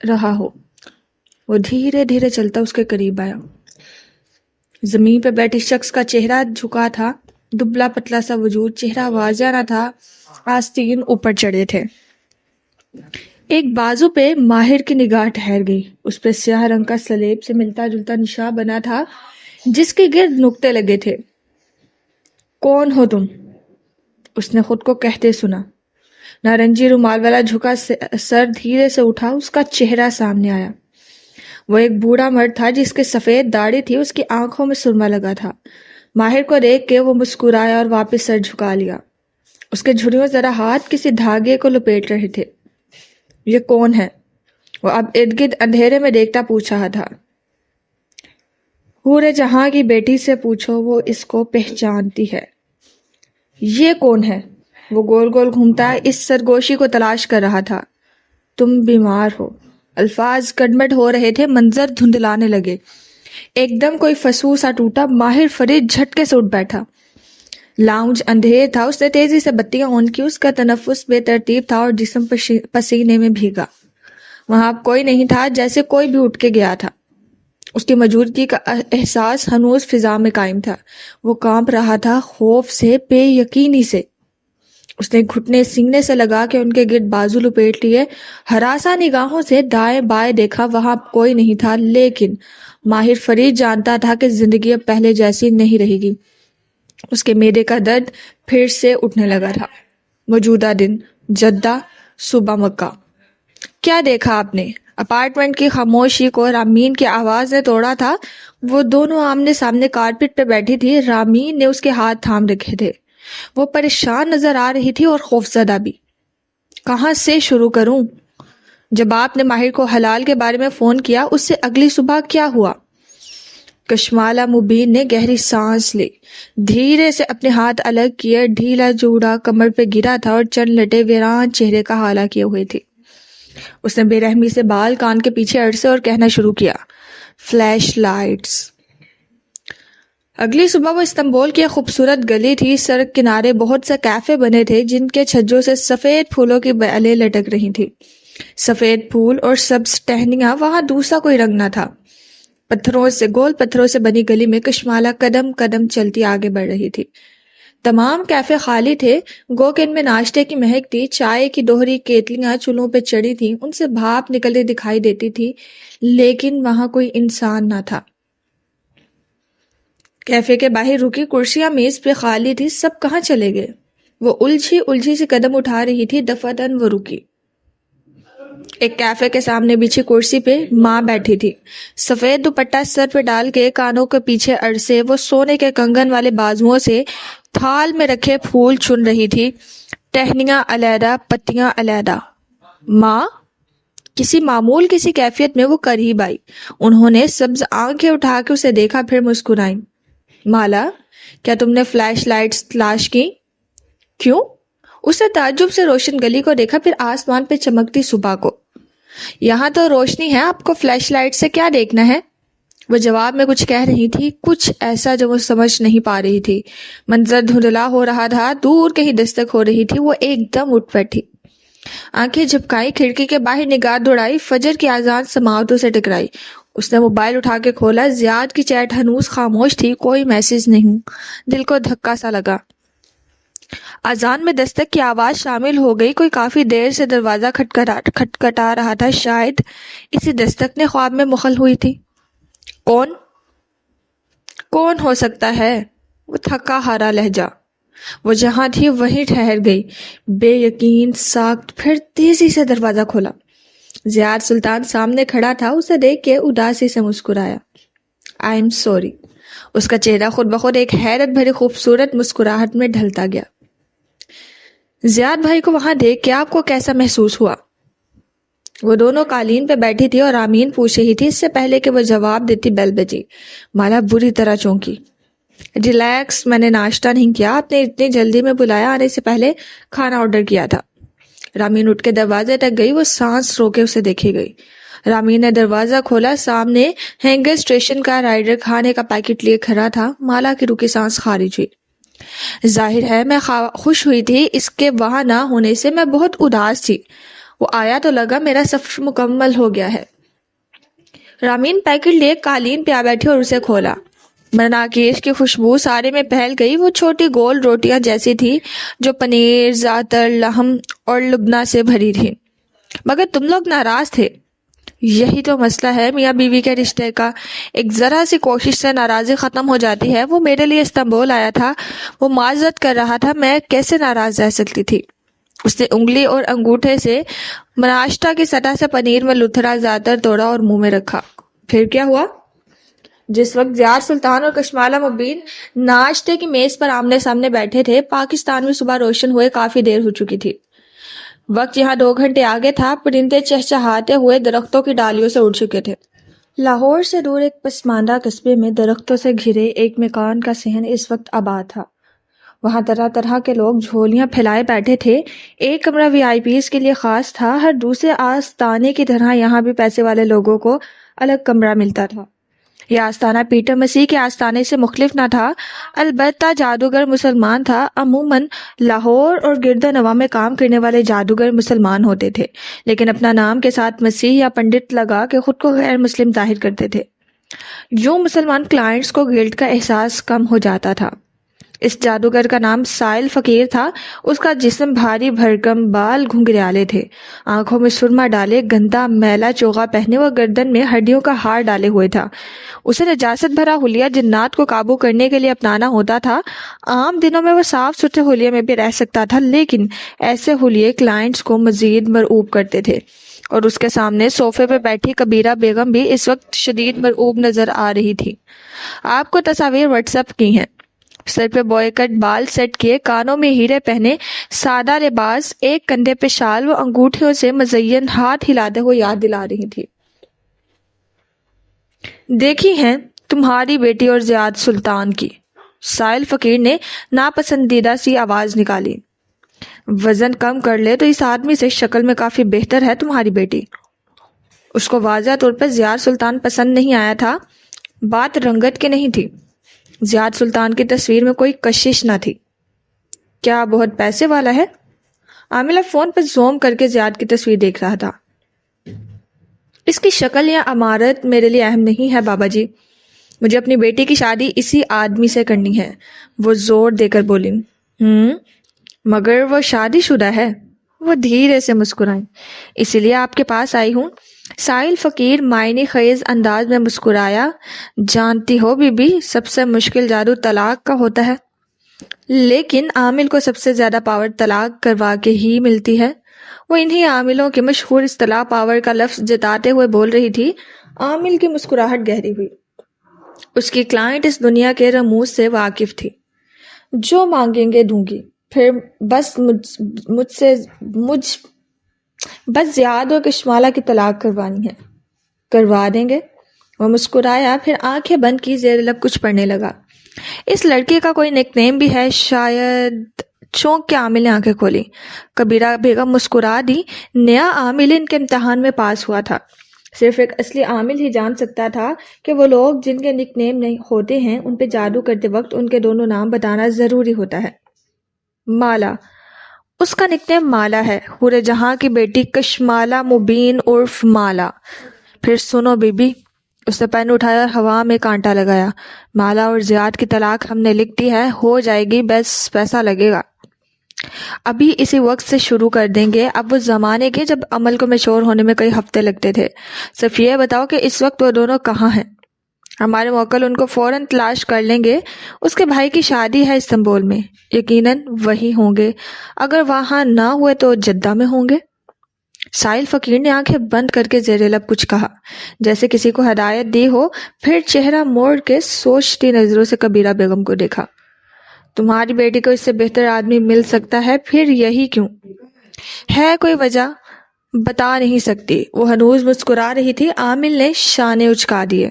رہا ہو۔ وہ دھیرے دھیرے چلتا اس کے قریب آیا۔ زمین پہ بیٹھے شخص کا چہرہ جھکا تھا، دبلا پتلا سا وجود، چہرہ واضح نہ تھا، آستین اوپر چڑھے تھے۔ ایک بازو پہ ماہر کی نگاہ ٹھہر گئی، اس پہ سیاہ رنگ کا سلیب سے ملتا جلتا نشان بنا تھا جس کے گرد نقطے لگے تھے۔ کون ہو تم؟ اس نے خود کو کہتے سنا۔ نارنجی رومال والا جھکا سر دھیرے سے اٹھا، اس کا چہرہ سامنے آیا۔ وہ ایک بوڑھا مرد تھا جس کے سفید داڑھی تھی، اس کی آنکھوں میں سرما لگا تھا۔ ماہر کو دیکھ کے وہ مسکرایا اور واپس سر جھکا لیا۔ اس کے جھریوں ذرا ہاتھ کسی دھاگے کو لپیٹ رہے تھے۔ یہ کون ہے؟ وہ اب ارد گرد اندھیرے میں دیکھتا پوچھ رہا تھا۔ حور جہاں کی بیٹی سے پوچھو، وہ اس کو پہچانتی ہے۔ یہ کون ہے؟ وہ گول گول گھومتا اس سرگوشی کو تلاش کر رہا تھا۔ تم بیمار ہو۔ الفاظ گڈمڈ ہو رہے تھے، منظر دھندلانے لگے۔ ایک دم کوئی فسو سا ٹوٹا، ماہر فرید جھٹکے سے اٹھ بیٹھا۔ لاؤنج اندھیر تھا، اس نے تیزی سے بتیاں آن کی، اس کا تنفس بے ترتیب تھا اور جسم پسینے میں بھیگا۔ وہاں اب کوئی نہیں تھا، جیسے کوئی بھی اٹھ کے گیا تھا۔ اس کی موجودگی کا احساس ہنوز فضا میں قائم تھا۔ وہ کانپ رہا تھا، خوف سے، بے یقینی سے۔ اس نے گھٹنے سینے سے لگا کے ان کے گرد بازو لپیٹ لیے، ہراساں نگاہوں سے دائیں بائیں دیکھا، وہاں کوئی نہیں تھا، لیکن ماہر فرید جانتا تھا کہ زندگی اب پہلے جیسی نہیں رہے گی۔ اس کے معدے کا درد پھر سے اٹھنے لگا تھا۔ موجودہ دن، جدہ، صبح مکہ۔ کیا دیکھا آپ نے؟ اپارٹمنٹ کی خاموشی کو رامین کی آواز نے توڑا تھا۔ وہ دونوں آمنے سامنے کارپٹ پہ بیٹھی تھی، رامین نے اس کے ہاتھ تھام رکھے تھے۔ وہ پریشان نظر آ رہی تھی اور خوفزدہ بھی۔ کہاں سے شروع کروں؟ جب آپ نے ماہر کو حلال کے بارے میں فون کیا، اس سے اگلی صبح کیا ہوا؟ کشمالہ مبین نے گہری سانس لی، دھیرے سے اپنے ہاتھ الگ کیے، ڈھیلا جوڑا کمر پہ گرا تھا اور چند لٹے ویران چہرے کا حالہ کیے ہوئے تھی۔ اس نے بے رحمی سے بال کان کے پیچھے اڑسے اور کہنا شروع کیا، فلیش لائٹس۔ اگلی صبح وہ استنبول کی ایک خوبصورت گلی تھی، سڑک کنارے بہت سے کیفے بنے تھے جن کے چھجوں سے سفید پھولوں کی بیلیں لٹک رہی تھی۔ سفید پھول اور سبز ٹہنیاں، وہاں دوسرا کوئی رنگ نہ تھا۔ گول پتھروں سے بنی گلی میں کشمالہ قدم قدم چلتی آگے بڑھ رہی تھی۔ تمام کیفے خالی تھے، گو کہ ان میں ناشتے کی مہک تھی۔ چائے کی دوہری کیتلیاں چولہوں پہ چڑھی تھیں، ان سے بھاپ نکلتی دکھائی دیتی تھی، لیکن وہاں کوئی انسان نہ تھا۔ کیفے کے باہر رکی کرسیاں میز پہ خالی تھی، سب کہاں چلے گئے؟ وہ الجھی سی قدم اٹھا رہی تھی، دفعتاً وہ رکی۔ ایک کیفے کے سامنے بچھی کرسی پہ ماں بیٹھی تھی. سفید دوپٹہ سر پہ ڈال کے کانوں کے پیچھے اڑسے وہ سونے کے کنگن والے بازوؤں سے تھال میں رکھے پھول چن رہی تھی. ٹہنیاں علیحدہ، پتیاں علیحدہ. ماں کسی کیفیت میں وہ قریب آئی. انہوں نے سبز آنکھیں اٹھا کے اسے دیکھا، پھر مسکرائیں. مالا، کیا تم نے فلیش لائٹس تلاش کی؟ کیوں؟ اس نے تعجب سے روشن گلی کو دیکھا، پھر آسمان پہ چمکتی صبح کو. یہاں تو روشنی ہے، آپ کو فلیش لائٹ سے کیا دیکھنا ہے؟ وہ جواب میں کچھ کہہ رہی تھی، کچھ ایسا جو وہ سمجھ نہیں پا رہی تھی. منظر دھندلا ہو رہا تھا، دور کہیں دستک ہو رہی تھی. وہ ایک دم اٹھ بیٹھی، آنکھیں جھپکائی، کھڑکی کے باہر نگاہ دوڑائی. فجر کی اذان سماعتوں سے ٹکرائی. اس نے موبائل اٹھا کے کھولا. زیاد کی چیٹ ہنوز خاموش تھی، کوئی میسج نہیں. دل کو دھکا سا لگا. اذان میں دستک کی آواز شامل ہو گئی. کوئی کافی دیر سے دروازہ کھٹکھٹا رہا تھا. شاید اسی دستک نے خواب میں مخل ہوئی تھی. کون ہو سکتا ہے؟ وہ تھکا ہارا لہجہ. وہ جہاں تھی وہیں ٹھہر گئی، بے یقین ساکت. پھر تیزی سے دروازہ کھولا. زیاد سلطان سامنے کھڑا تھا. اسے دیکھ کے اداسی سے مسکرایا. آئی ایم سوری. اس کا چہرہ خود بخود ایک حیرت بھری خوبصورت مسکراہٹ میں ڈھلتا گیا. زیاد بھائی کو وہاں دیکھ کے آپ کو کیسا محسوس ہوا؟ وہ دونوں قالین پہ بیٹھی تھی اور آمین پوچھ رہی تھی. اس سے پہلے کہ وہ جواب دیتی بیل بجی. مالا بری طرح چونکی. ریلیکس، میں نے ناشتہ نہیں کیا. آپ نے اتنی جلدی میں بلایا، آنے سے پہلے کھانا آرڈر کیا تھا. رامین اٹھ کے دروازے تک گئی. وہ سانس رو کے اسے دیکھے گئی. رامین نے دروازہ کھولا. سامنے ہینگر اسٹیشن کا رائڈر کھانے کا پیکٹ لیے کھڑا تھا. مالا کی رکی سانس خارج ہوئی. ظاہر ہے میں خوش ہوئی تھی اس کے وہاں نہ ہونے سے. میں بہت اداس تھی. وہ آیا تو لگا میرا سفر مکمل ہو گیا ہے. رامین پیکٹ لیے قالین پہ آ بیٹھی اور اسے کھولا. مراکش کی خوشبو سارے میں پھیل گئی. وہ چھوٹی گول روٹیاں جیسی تھی جو پنیر، زعتر، لحم اور لبنہ سے بھری تھی. مگر تم لوگ ناراض تھے. یہی تو مسئلہ ہے میاں بیوی کے رشتے کا. ایک ذرا سی کوشش سے ناراضی ختم ہو جاتی ہے. وہ میرے لیے استنبول آیا تھا، وہ معذرت کر رہا تھا. میں کیسے ناراض رہ سکتی تھی؟ اس نے انگلی اور انگوٹھے سے ناشتہ کی سطح سے پنیر میں لتھڑا، زعتر توڑا اور منہ میں رکھا. پھر کیا ہوا؟ جس وقت زیاد سلطان اور کشمالہ مبین ناشتے کی میز پر آمنے سامنے بیٹھے تھے، پاکستان میں صبح روشن ہوئے کافی دیر ہو چکی تھی. وقت یہاں 2 گھنٹے آگے تھا. پرندے چہچہاتے ہوئے درختوں کی ڈالیوں سے اڑ چکے تھے. لاہور سے دور ایک پسماندہ قصبے میں درختوں سے گھرے ایک مکان کا صحن اس وقت آباد تھا. وہاں طرح طرح کے لوگ جھولیاں پھیلائے بیٹھے تھے. ایک کمرہ وی آئی پیز کے لیے خاص تھا. ہر دوسرے آستانے کی طرح یہاں بھی پیسے والے لوگوں کو الگ کمرہ ملتا تھا. یہ آستانہ پیٹر مسیح کے آستانے سے مختلف نہ تھا، البتہ جادوگر مسلمان تھا. عموماً لاہور اور گرد و نواح میں کام کرنے والے جادوگر مسلمان ہوتے تھے، لیکن اپنا نام کے ساتھ مسیح یا پنڈت لگا کے خود کو غیر مسلم ظاہر کرتے تھے. یوں مسلمان کلائنٹس کو گلٹ کا احساس کم ہو جاتا تھا. اس جادوگر کا نام سائل فقیر تھا. اس کا جسم بھاری بھرکم، بال گھنگریالے تھے، آنکھوں میں سرما ڈالے، گندا میلا چوغا پہنے وہ گردن میں ہڈیوں کا ہار ڈالے ہوئے تھا. اسے نجاست بھرا حلیہ جنات کو قابو کرنے کے لیے اپنانا ہوتا تھا. عام دنوں میں وہ صاف ستھرے حلیے میں بھی رہ سکتا تھا، لیکن ایسے حلیے کلائنٹس کو مزید مرعوب کرتے تھے. اور اس کے سامنے صوفے پہ بیٹھی کبیرہ بیگم بھی اس وقت شدید مرعوب نظر آ رہی تھی. آپ کو تصاویر واٹس ایپ کی ہیں. سر پہ بوئے کٹ بال سیٹ کیے، کانوں میں ہیرے پہنے، سادہ لباس، ایک کندھے پہ شال. وہ انگوٹھیوں سے مزین ہاتھ ہلاتے ہوئے یاد دلا رہی تھی. دیکھی ہیں تمہاری بیٹی اور زیاد سلطان کی. سائل فقیر نے ناپسندیدہ سی آواز نکالی. وزن کم کر لے تو اس آدمی سے شکل میں کافی بہتر ہے تمہاری بیٹی. اس کو واضح طور پر زیاد سلطان پسند نہیں آیا تھا. بات رنگت کی نہیں تھی. زیاد سلطان کی تصویر میں کوئی کشش نہ تھی. کیا بہت پیسے والا ہے؟ عاملہ فون پر زوم کر کے زیاد کی تصویر دیکھ رہا تھا. اس کی شکل یا عمارت میرے لیے اہم نہیں ہے بابا جی. مجھے اپنی بیٹی کی شادی اسی آدمی سے کرنی ہے. وہ زور دے کر بولی. مگر وہ شادی شدہ ہے. وہ دھیرے سے مسکرائیں. اسی لیے آپ کے پاس آئی ہوں. سائل فقیر معنی خیز انداز میں مسکرایا. جانتی ہو بی بی، سب سے مشکل جادو طلاق کا ہوتا ہے، لیکن عامل کو سب سے زیادہ پاور طلاق کروا کے ہی ملتی ہے. وہ انہی عاملوں کی مشہور اصطلاح پاور کا لفظ جتاتے ہوئے بول رہی تھی۔ عامل کی مسکراہٹ گہری ہوئی۔ اس کی کلائنٹ اس دنیا کے رموز سے واقف تھی۔ جو مانگیں گے دوں گی، پھر بس زیاد اور کشمالہ کی طلاق کروانی ہے۔ کروا دیں گے۔ وہ مسکرایا، پھر آنکھیں بند کی، زیر لب کچھ پڑھنے لگا۔ اس لڑکی کا کوئی نک نیم بھی ہے شاید؟ چونک کے عامل نے آنکھیں کھولی۔ کبیرہ بیگم مسکرا دی۔ نیا عامل ان کے امتحان میں پاس ہوا تھا۔ صرف ایک اصلی عامل ہی جان سکتا تھا کہ وہ لوگ جن کے نک نیم نہیں ہوتے ہیں ان پہ جادو کرتے وقت ان کے دونوں نام بتانا ضروری ہوتا ہے۔ مالا، اس کا نک نیم مالا ہے، حور جہاں کی بیٹی کشمالہ مبین عرف مالا۔ پھر سنو بی بی، اس نے پین اٹھایا اور ہوا میں کانٹا لگایا۔ مالا اور زیاد کی طلاق ہم نے لکھ دی ہے، ہو جائے گی، بس پیسہ لگے گا۔ ابھی اسی وقت سے شروع کر دیں گے۔ اب وہ زمانے کے جب عمل کو میچور ہونے میں کئی ہفتے لگتے تھے۔ صرف یہ بتاؤ کہ اس وقت وہ دونوں کہاں ہیں؟ ہمارے موکل ان کو فوراً تلاش کر لیں گے۔ اس کے بھائی کی شادی ہے استنبول میں، یقیناً وہی ہوں گے۔ اگر وہاں نہ ہوئے تو جدہ میں ہوں گے۔ سائل فقیر نے آنکھیں بند کر کے زیر لب کچھ کہا، جیسے کسی کو ہدایت دی ہو، پھر چہرہ موڑ کے سوچتی نظروں سے کبیرہ بیگم کو دیکھا۔ تمہاری بیٹی کو اس سے بہتر آدمی مل سکتا ہے، پھر یہی کیوں؟ ہے کوئی وجہ؟ بتا نہیں سکتی۔ وہ ہنوز مسکرا رہی تھی۔ عامل نے شانے اچکا دیے۔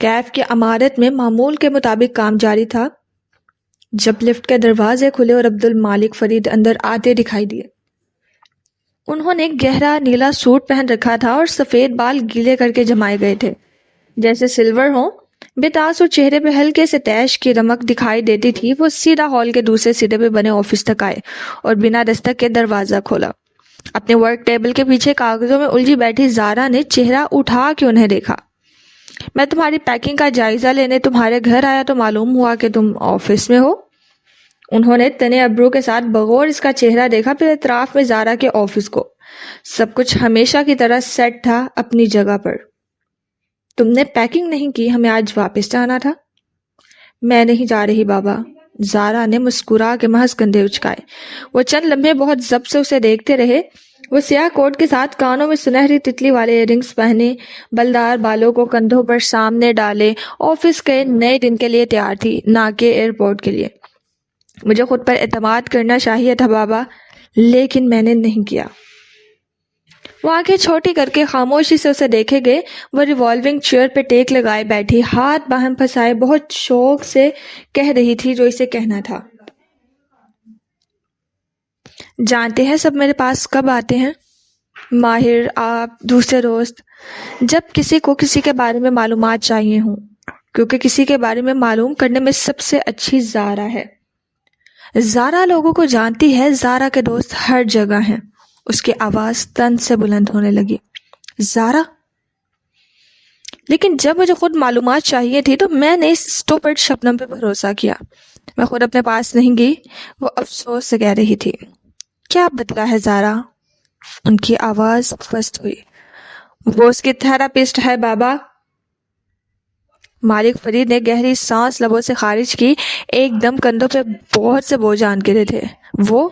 کیف کی عمارت میں معمول کے مطابق کام جاری تھا جب لفٹ کے دروازے کھلے اور عبد المالک فرید اندر آتے دکھائی دیے۔ انہوں نے گہرا نیلا سوٹ پہن رکھا تھا اور سفید بال گیلے کر کے جمائے گئے تھے جیسے سلور ہوں۔ بے تاثر چہرے پہ ہلکے سے تیش کی رمق دکھائی دیتی تھی۔ وہ سیدھا ہال کے دوسرے سرے پہ بنے آفس تک آئے اور بنا دستک کے دروازہ کھولا۔ اپنے ورک ٹیبل کے پیچھے کاغذوں میں الجھی بیٹھی زارا نے چہرہ اٹھا کے انہیں دیکھا۔ میں تمہاری پیکنگ کا جائزہ لینے تمہارے گھر آیا تو معلوم ہوا کہ تم آفس میں ہو۔ انہوں نے تنے ابرو کے ساتھ بغور اس کا چہرہ دیکھا، پھر اطراف میں زارا کے آفس کو۔ سب کچھ ہمیشہ کی طرح سیٹ تھا اپنی جگہ پر۔ تم نے پیکنگ نہیں کی، ہمیں آج واپس جانا تھا۔ میں نہیں جا رہی بابا۔ زارا نے مسکرا کے محض کندھے اچکائے۔ وہ چند لمحے بہت ضبط سے اسے دیکھتے رہے۔ وہ سیاہ کوٹ کے ساتھ کانوں میں سنہری تتلی والے ایئر رنگز پہنے، بلدار بالوں کو کندھوں پر سامنے ڈالے آفس کے نئے دن کے لیے تیار تھی، نہ کہ ایئرپورٹ کے لیے۔ مجھے خود پر اعتماد کرنا چاہیے تھا بابا، لیکن میں نے نہیں کیا۔ وہ آنکھیں چھوٹی کر کے خاموشی سے اسے دیکھے گئے۔ وہ ریوالونگ چیئر پہ ٹیک لگائے بیٹھی، ہاتھ باہم پھنسائے بہت شوق سے کہہ رہی تھی جو اسے کہنا تھا۔ جانتے ہیں سب میرے پاس کب آتے ہیں؟ ماہر، آپ، دوسرے دوست، جب کسی کو کسی کے بارے میں معلومات چاہیے ہوں، کیونکہ کسی کے بارے میں معلوم کرنے میں سب سے اچھی زارا ہے۔ زارا لوگوں کو جانتی ہے، زارا کے دوست ہر جگہ ہیں۔ اس کی آواز تن سے بلند ہونے لگی۔ زارا؟ لیکن جب مجھے خود معلومات چاہیے تھی تو میں نے اس اسٹوپڈ شبنم پہ بھروسہ کیا۔ میں خود اپنے پاس نہیں گئی، وہ افسوس سے کہہ رہی تھی۔ کیا بدلا ہے زارا؟ ان کی آواز پست ہوئی۔ وہ اس کی تھراپسٹ ہے بابا۔ مالک فرید نے گہری سانس لبوں سے خارج کی۔ ایک دم کندھوں پہ بہت سے بوجھ آن گرے تھے۔ وہ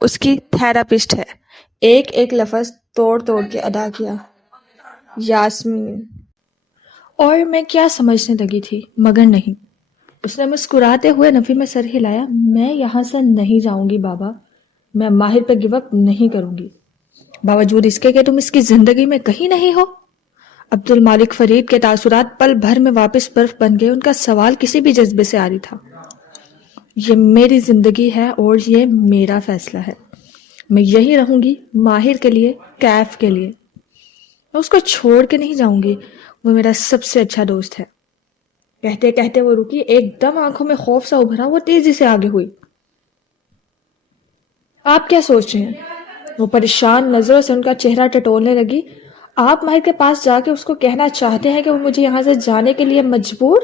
اس کی تھراپسٹ ہے۔ ایک ایک لفظ توڑ توڑ کے ادا کیا۔ یاسمین۔ اور میں کیا سمجھنے لگی تھی، مگر نہیں۔ اس نے مسکراتے ہوئے نفی میں سر ہلایا۔ میں یہاں سے نہیں جاؤں گی بابا، میں ماہر پہ گیو اپ نہیں کروں گی، باوجود اس کے کہ تم اس کی زندگی میں کہیں نہیں ہو۔ عبد المالک فرید کے تاثرات پل بھر میں واپس برف بن گئے۔ ان کا سوال کسی بھی جذبے سے عاری تھا۔ یہ میری زندگی ہے اور یہ میرا فیصلہ ہے۔ میں یہی رہوں گی، ماہر کے لیے، کیف کے لیے۔ میں اس کو چھوڑ کے نہیں جاؤں گی، وہ میرا سب سے اچھا دوست ہے۔ کہتے کہتے وہ رکی، ایک دم آنکھوں میں خوف سا ابھرا۔ وہ تیزی سے آگے ہوئی۔ آپ کیا سوچ رہے ہیں؟ وہ پریشان نظروں سے ان کا چہرہ ٹٹولنے لگی۔ آپ ماہر کے پاس جا کے اس کو کہنا چاہتے ہیں کہ وہ مجھے یہاں سے جانے کے لیے مجبور؟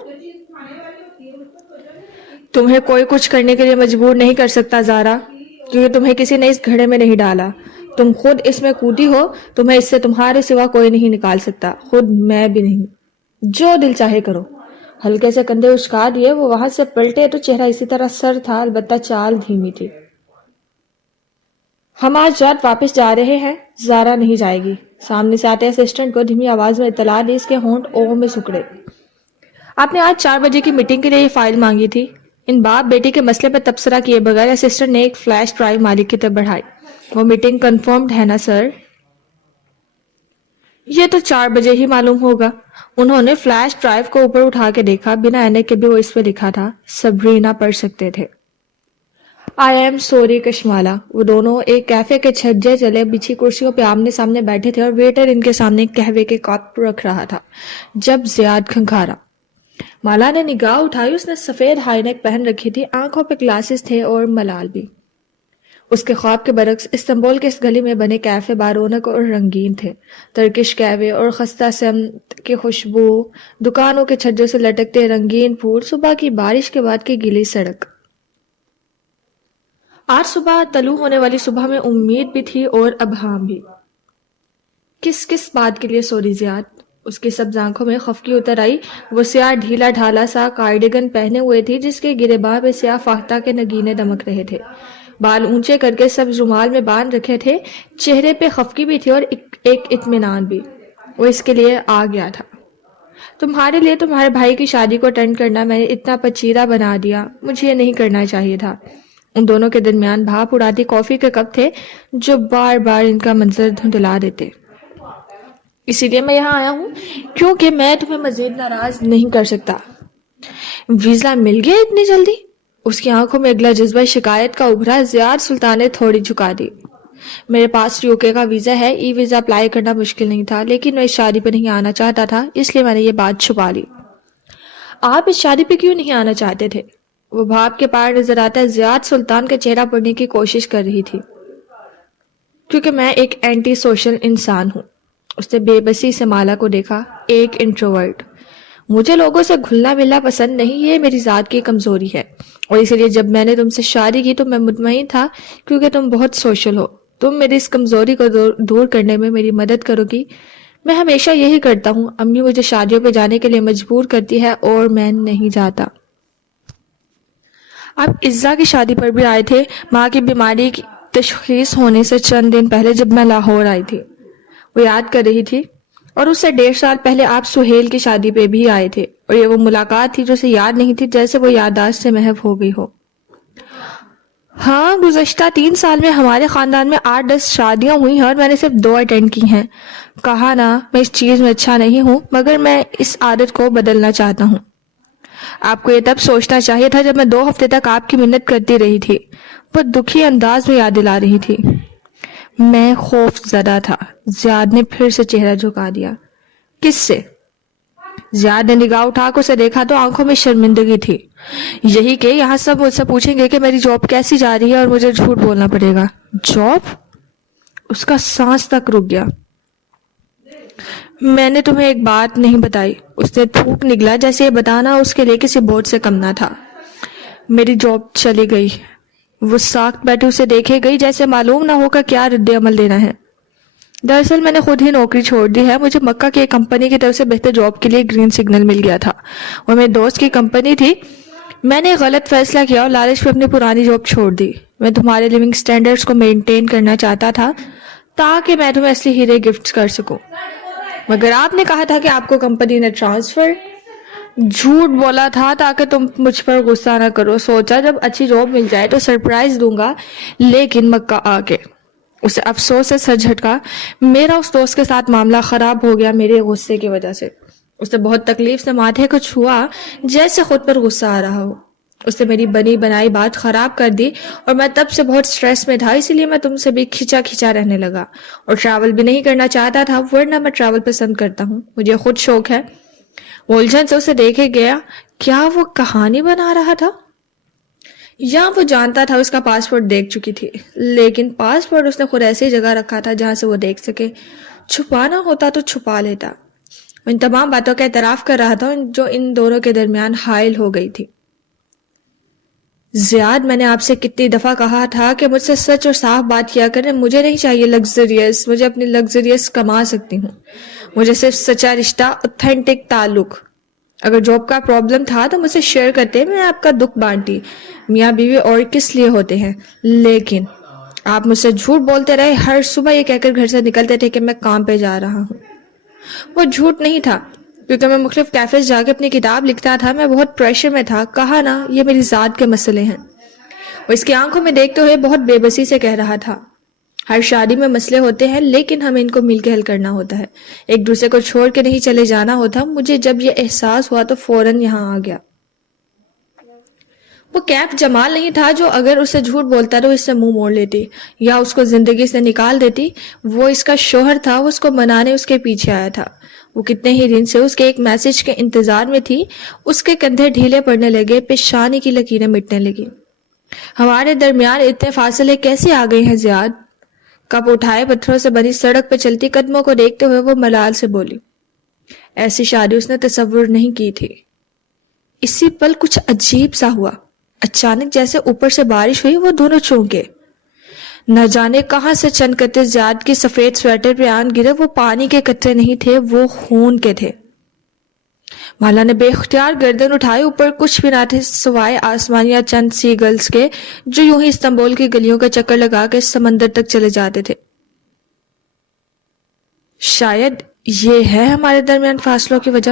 تمہیں کوئی کچھ کرنے کے لیے مجبور نہیں کر سکتا زارا، کیونکہ تمہیں کسی نے اس گھڑے میں نہیں ڈالا۔ تم خود اس میں کودی ہو، تمہیں اس سے تمہارے سوا کوئی نہیں نکال سکتا، خود میں بھی نہیں۔ جو دل چاہے کرو۔ ہلکے سے کندھے اچکا دیے۔ وہ وہاں سے پلٹے تو چہرہ اسی طرح سر تھا، البتہ چال دھیمی تھی۔ ہم آج رات واپس جا رہے ہیں، زارا نہیں جائے گی۔ سامنے سے آتے اسسٹنٹ کو دھیمی آواز میں اطلاع دی، اس کے ہونٹ او میں سکڑے۔ آپ نے آج 4 بجے کی میٹنگ کے لیے یہ فائل مانگی تھی۔ ان باپ بیٹی کے مسئلے پر تبصرہ کیے بغیر اسسٹنٹ نے ایک فلیش ڈرائیو مالک کی طرف بڑھائی۔ وہ میٹنگ کنفرمڈ ہے نا سر؟ یہ تو 4 بجے ہی معلوم ہوگا۔ انہوں نے فلیش ڈرائیو کو اوپر اٹھا کے دیکھا، بنا اینک کے بھی وہ اس پہ لکھا تھا، سبرینا پڑھ سکتے تھے۔ I am sorry Kashmala. وہ دونوں ایک کیفے کے چھجے چلے بچھی کرسیوں پہ آمنے سامنے بیٹھے تھے اور ویٹر ان کے سامنے قہوے کے کپ رکھ رہا تھا جب زیاد کھنکھارا۔ مالا نے نگاہ اٹھائی، اس نے سفید ہائی نیک پہن رکھی تھی، آنکھوں پہ گلاسز تھے اور ملال بھی۔ اس کے خواب کے برعکس استنبول کے اس گلی میں بنے کیفے بارونق اور رنگین تھے۔ ترکش قہوے اور خستہ سمت کی خوشبو، دکانوں کے چھجوں سے لٹکتے رنگین پھول، صبح کی بارش کے بعد کی گیلی سڑک۔ آج صبح طلوع ہونے والی صبح میں امید بھی تھی اور ابہام بھی۔ کس بات کے لیے سوری زیاد؟ اس کی سبز آنکھوں میں خفگی اتر آئی۔ وہ سیاہ ڈھیلا ڈھالا سا کارڈیگن پہنے ہوئے تھی جس کے گریباں پہ سیاہ فاختہ کے نگینے دمک رہے تھے۔ بال اونچے کر کے سبز رومال میں باندھ رکھے تھے، چہرے پہ خفگی بھی تھی اور ایک اطمینان بھی۔ وہ اس کے لیے آ گیا تھا۔ تمہارے لیے تمہارے بھائی کی شادی کو اٹینڈ کرنا میں نے اتنا پچیدہ بنا دیا، مجھے یہ نہیں کرنا چاہیے تھا۔ ان دونوں کے درمیان بھاپ اڑاتی کافی کے کپ تھے جو بار بار ان کا منظر دھندلا دیتے۔ اسی لیے میں یہاں آیا ہوں کیونکہ میں تمہیں مزید ناراض نہیں کر سکتا۔ ویزا مل گیا اتنی جلدی؟ اس کی آنکھوں میں اگلا جذبہ شکایت کا ابھرا۔ زیاد سلطان نے تھوڑی جھکا دی۔ میرے پاس یوکے کا ویزا ہے، ای ویزا اپلائی کرنا مشکل نہیں تھا، لیکن میں اس شادی پہ نہیں آنا چاہتا تھا، اس لیے میں نے یہ بات چھپا لی۔ آپ اس شادی پہ کیوں نہیں آنا چاہتے تھے؟ وہ بھاپ کے پار نظر آتا زیاد سلطان کا چہرہ پڑھنے کی کوشش کر رہی تھی۔ کیونکہ میں ایک اینٹی سوشل انسان ہوں۔ اس نے بے بسی سے مالا کو دیکھا، ایک انٹروورٹ۔ مجھے لوگوں سے گھلنا ملنا پسند نہیں، یہ میری ذات کی کمزوری ہے، اور اسی لیے جب میں نے تم سے شادی کی تو میں مطمئن تھا کیونکہ تم بہت سوشل ہو، تم میری اس کمزوری کو دور کرنے میں میری مدد کرو گی۔ میں ہمیشہ یہی کرتا ہوں، امی مجھے شادیوں پہ جانے کے لیے مجبور کرتی ہے اور میں نہیں جاتا۔ آپ عزا کی شادی پر بھی آئے تھے، ماں کی بیماری کی تشخیص ہونے سے چند دن پہلے جب میں لاہور آئی تھی۔ وہ یاد کر رہی تھی۔ اور اس سے 1.5 سال پہلے آپ سہیل کی شادی پہ بھی آئے تھے، اور یہ وہ ملاقات تھی جو اسے یاد نہیں تھی، جیسے وہ یادداشت سے محو ہو گئی ہو۔ ہاں، گزشتہ 3 سال میں ہمارے خاندان میں 8-10 شادیاں ہوئی ہیں اور میں نے صرف 2 اٹینڈ کی ہیں۔ کہا نا میں اس چیز میں اچھا نہیں ہوں، مگر میں اس عادت کو بدلنا چاہتا ہوں۔ آپ کو یہ تب سوچنا چاہیے تھا جب میں 2 ہفتے تک آپ کی منت کرتی رہی تھی۔ وہ دکھی انداز میں یاد دلا رہی تھی۔ میں خوف زدہ تھا۔ زیاد نے پھر سے چہرہ جھکا دیا۔ کس سے؟ زیاد نے نگاہ اٹھا کر اسے دیکھا تو آنکھوں میں شرمندگی تھی۔ یہی کہ یہاں سب مجھ سے پوچھیں گے کہ میری جاب کیسی جا رہی ہے اور مجھے جھوٹ بولنا پڑے گا۔ جاب؟ اس کا سانس تک رک گیا۔ میں نے تمہیں ایک بات نہیں بتائی۔ اس نے تھوک نگلا جیسے یہ بتانا اس کے لیے کسی بوجھ سے کم نہ تھا۔ میری جاب چلی گئی۔ وہ ساکت بیٹھی اسے دیکھے گئی جیسے معلوم نہ ہوگا کیا رد عمل دینا ہے۔ دراصل میں نے خود ہی نوکری چھوڑ دی ہے، مجھے مکہ کی ایک کمپنی کی طرف سے بہتر جاب کے لیے گرین سگنل مل گیا تھا، اور میرے دوست کی کمپنی تھی۔ میں نے غلط فیصلہ کیا اور لالچ پہ اپنی پرانی جاب چھوڑ دی۔ میں تمہارے لیونگ سٹینڈرڈز کو مینٹین کرنا چاہتا تھا تاکہ میں تمہیں اصلی ہیرے گفٹ کر سکوں، مگر آپ نے کہا تھا کہ آپ کو کمپنی نے ٹرانسفر۔ جھوٹ بولا تھا تاکہ تم مجھ پر غصہ نہ کرو۔ سوچا جب اچھی جاب مل جائے تو سرپرائز دوں گا، لیکن مکہ آ کے اسے افسوس سے سر جھٹکا۔ میرا اس دوست کے ساتھ معاملہ خراب ہو گیا میرے غصے کی وجہ سے۔ اس نے بہت تکلیف سے ماتھے کو چھوا جیسے خود پر غصہ آ رہا ہو۔ اس نے میری بنی بنائی بات خراب کر دی اور میں تب سے بہت سٹریس میں تھا، اسی لیے میں تم سے بھی کھچا رہنے لگا اور ٹریول بھی نہیں کرنا چاہتا تھا، ورنہ میں ٹریول پسند کرتا ہوں، مجھے خود شوق ہے۔ وہ الجھن سے اسے دیکھے گیا۔ کیا وہ کہانی بنا رہا تھا یا وہ جانتا تھا؟ اس کا پاسپورٹ دیکھ چکی تھی، لیکن پاسپورٹ اس نے خود ایسی جگہ رکھا تھا جہاں سے وہ دیکھ سکے۔ چھپانا ہوتا تو چھپا لیتا۔ وہ ان تمام باتوں کا اعتراف کر رہا تھا جو ان دونوں کے درمیان حائل ہو گئی تھی۔ زیاد، میں نے آپ سے کتنی دفعہ کہا تھا کہ مجھ سے سچ اور صاف بات کیا کریں، مجھے نہیں چاہیے لگزریس، مجھے اپنی لگزریس کما سکتی ہوں، مجھے صرف سچا رشتہ، اوتھینٹک تعلق۔ اگر جاب کا پرابلم تھا تو مجھ سے شیئر کرتے، میں آپ کا دکھ بانٹی، میاں بیوی اور کس لیے ہوتے ہیں، لیکن آپ مجھ سے جھوٹ بولتے رہے، ہر صبح یہ کہہ کر گھر سے نکلتے تھے کہ میں کام پہ جا رہا ہوں۔ وہ جھوٹ نہیں تھا، کیونکہ میں مختلف کیفیز جا کے اپنی کتاب لکھتا تھا، میں بہت پریشر میں تھا۔ کہا نا، یہ میری ذات کے مسئلے ہیں۔ وہ اس کی آنکھوں میں دیکھتے ہوئے بہت بے بسی سے کہہ رہا تھا، ہر شادی میں مسئلے ہوتے ہیں، لیکن ہمیں ان کو مل کے حل کرنا ہوتا ہے، ایک دوسرے کو چھوڑ کے نہیں چلے جانا ہوتا۔ مجھے جب یہ احساس ہوا تو فوراً یہاں آ گیا۔ وہ کیف جمال نہیں تھا جو اگر اسے جھوٹ بولتا تو اس سے منہ موڑ لیتی یا اس کو زندگی سے نکال دیتی۔ وہ اس کا شوہر تھا، وہ اس کو منانے اس کے پیچھے آیا تھا۔ وہ کتنے ہی دن سے اس کے ایک میسج کے انتظار میں تھی۔ اس کے کندھے ڈھیلے پڑنے لگے، پیشانی کی لکیریں مٹنے لگی۔ ہمارے درمیان اتنے فاصلے کیسے آ گئے ہیں زیاد؟ کپ اٹھائے پتھروں سے بنی سڑک پہ چلتی قدموں کو دیکھتے ہوئے وہ ملال سے بولی۔ ایسی شادی اس نے تصور نہیں کی تھی۔ اسی پل کچھ عجیب سا ہوا، اچانک جیسے اوپر سے بارش ہوئی، وہ دونوں چونکے۔ نہ جانے کہاں سے چند قطرے زیاد کی سفید سویٹر پہ آن گرے۔ وہ پانی کے قطرے نہیں تھے، وہ خون کے تھے۔ مالا نے بے اختیار گردن اٹھائی، اوپر کچھ بھی نہ تھے سوائے آسمان یا چند سی گلز کے جو یوں ہی استنبول کی گلیوں کا چکر لگا کے سمندر تک چلے جاتے تھے۔ شاید یہ ہے ہمارے درمیان فاصلوں کی وجہ۔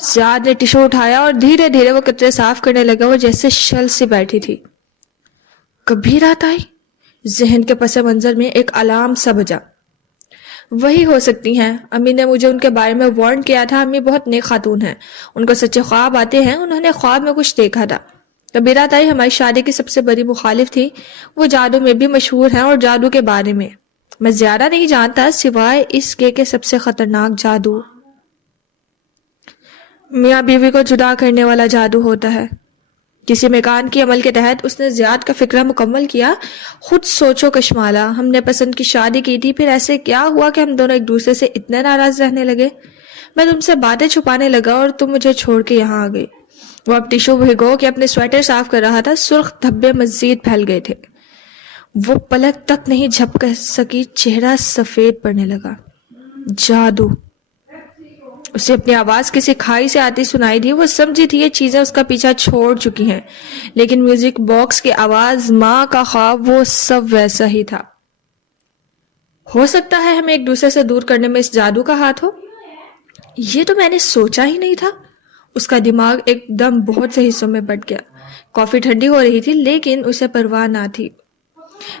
زیاد نے ٹشو اٹھایا اور دھیرے دھیرے وہ قطرے صاف کرنے لگا۔ وہ جیسے شل سی بیٹھی تھی۔ کبھی رات آئی، ذہن کے پس منظر میں ایک الارم سا بجا۔ وہی ہو سکتی ہیں، امی نے مجھے ان کے بارے میں وارن کیا تھا۔ امی بہت نیک خاتون ہیں، ان کو سچے خواب آتے ہیں۔ انہوں نے خواب میں کچھ دیکھا تھا۔ کبیرہ تائی ہماری شادی کی سب سے بڑی مخالف تھی۔ وہ جادو میں بھی مشہور ہیں اور جادو کے بارے میں میں زیادہ نہیں جانتا سوائے اس کے کہ سب سے خطرناک جادو میاں بیوی کو جدا کرنے والا جادو ہوتا ہے۔ کسی میکان کی عمل کے تحت اس نے زیاد کا فکرہ مکمل کیا۔ خود سوچو کشمالا، ہم نے پسند کی شادی کی تھی، پھر ایسے کیا ہوا کہ ہم دونوں ایک دوسرے سے اتنے ناراض رہنے لگے؟ میں تم سے باتیں چھپانے لگا اور تم مجھے چھوڑ کے یہاں آ گئی۔ وہ اب ٹشو بھگو کے اپنے سویٹر صاف کر رہا تھا۔ سرخ دھبے مزید پھیل گئے تھے۔ وہ پلک تک نہیں جھپک سکی، چہرہ سفید پڑنے لگا۔ جادو! اسے اپنی آواز کسی کھائی سے آتی سنائی دی۔ وہ سمجھی تھی یہ چیزیں اس کا پیچھا چھوڑ چکی ہیں، لیکن میوزک باکس کی آواز، ماں کا خواب، وہ سب ویسا ہی تھا۔ ہو سکتا ہے ہمیں ایک دوسرے سے دور کرنے میں اس جادو کا ہاتھ ہو؟ یہ تو میں نے سوچا ہی نہیں تھا۔ اس کا دماغ ایک دم بہت سے حصوں میں بٹ گیا۔ کافی ٹھنڈی ہو رہی تھی لیکن اسے پرواہ نہ تھی۔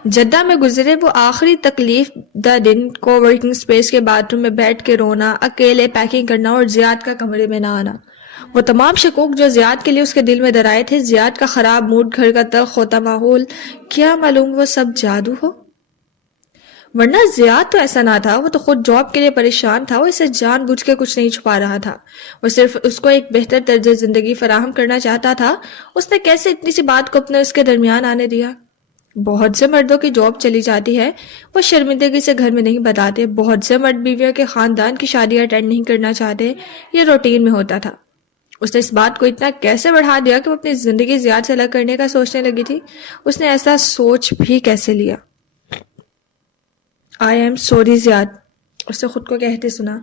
جدہ میں گزرے وہ آخری تکلیف دہ دن، کو ورکنگ سپیس کے باتھ روم میں بیٹھ کے رونا، اکیلے پیکنگ کرنا اور زیاد کا کمرے میں نہ آنا۔ وہ تمام شکوک جو زیاد کے لیے اس کے دل میں درائے تھے، زیاد کا خراب موڈ، گھر کا تلخ ہوتا ماحول، کیا معلوم وہ سب جادو ہو؟ ورنہ زیاد تو ایسا نہ تھا، وہ تو خود جاب کے لیے پریشان تھا۔ وہ اسے جان بوجھ کے کچھ نہیں چھپا رہا تھا، وہ صرف اس کو ایک بہتر طرز زندگی فراہم کرنا چاہتا تھا۔ اس نے کیسے اتنی سی بات کو اپنے اس کے درمیان آنے دیا؟ بہت سے مردوں کی جاب چلی جاتی ہے، وہ شرمندگی سے گھر میں نہیں بتاتے۔ بہت سے مرد بیویوں کے خاندان کی شادی اٹینڈ نہیں کرنا چاہتے، یہ روٹین میں ہوتا تھا۔ اس نے اس بات کو اتنا کیسے بڑھا دیا کہ وہ اپنی زندگی زیاد سے الگ کرنے کا سوچنے لگی تھی؟ اس نے ایسا سوچ بھی کیسے لیا؟ آئی ایم سوری زیاد، اس نے خود کو کہتے سنا۔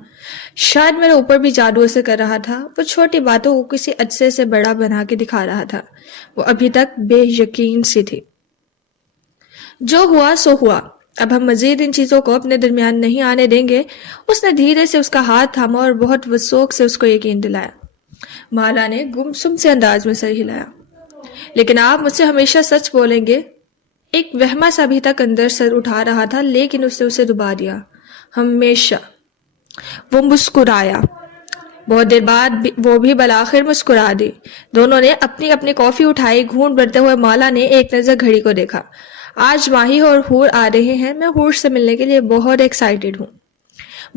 شاید میرے اوپر بھی جادو اسے کر رہا تھا۔ وہ چھوٹی باتوں کو کسی عدسے سے بڑا بنا کے دکھا رہا تھا۔ وہ ابھی تک بے یقین سی تھی۔ جو ہوا سو ہوا، اب ہم مزید ان چیزوں کو اپنے درمیان نہیں آنے دیں گے۔ اس نے دھیرے سے اس کا ہاتھ تھاما اور بہت وثوق سے اس کو یقین دلایا۔ مالا نے گمسم سے انداز میں سر ہلایا۔ لیکن آپ مجھ سے ہمیشہ سچ بولیں گے؟ ایک وہمہ سا ابھی تک اندر سر اٹھا رہا تھا لیکن اس نے اسے دبا دیا۔ ہمیشہ۔ وہ مسکرایا۔ بہت دیر بعد وہ بھی بالآخر مسکرا دی۔ دونوں نے اپنی اپنی کافی اٹھائی۔ گھونٹ بھرتے ہوئے مالا نے ایک نظر گھڑی کو دیکھا۔ آج ماہی اور حور آ رہے ہیں، میں حور سے ملنے کے لیے بہت ایکسائٹڈ ہوں۔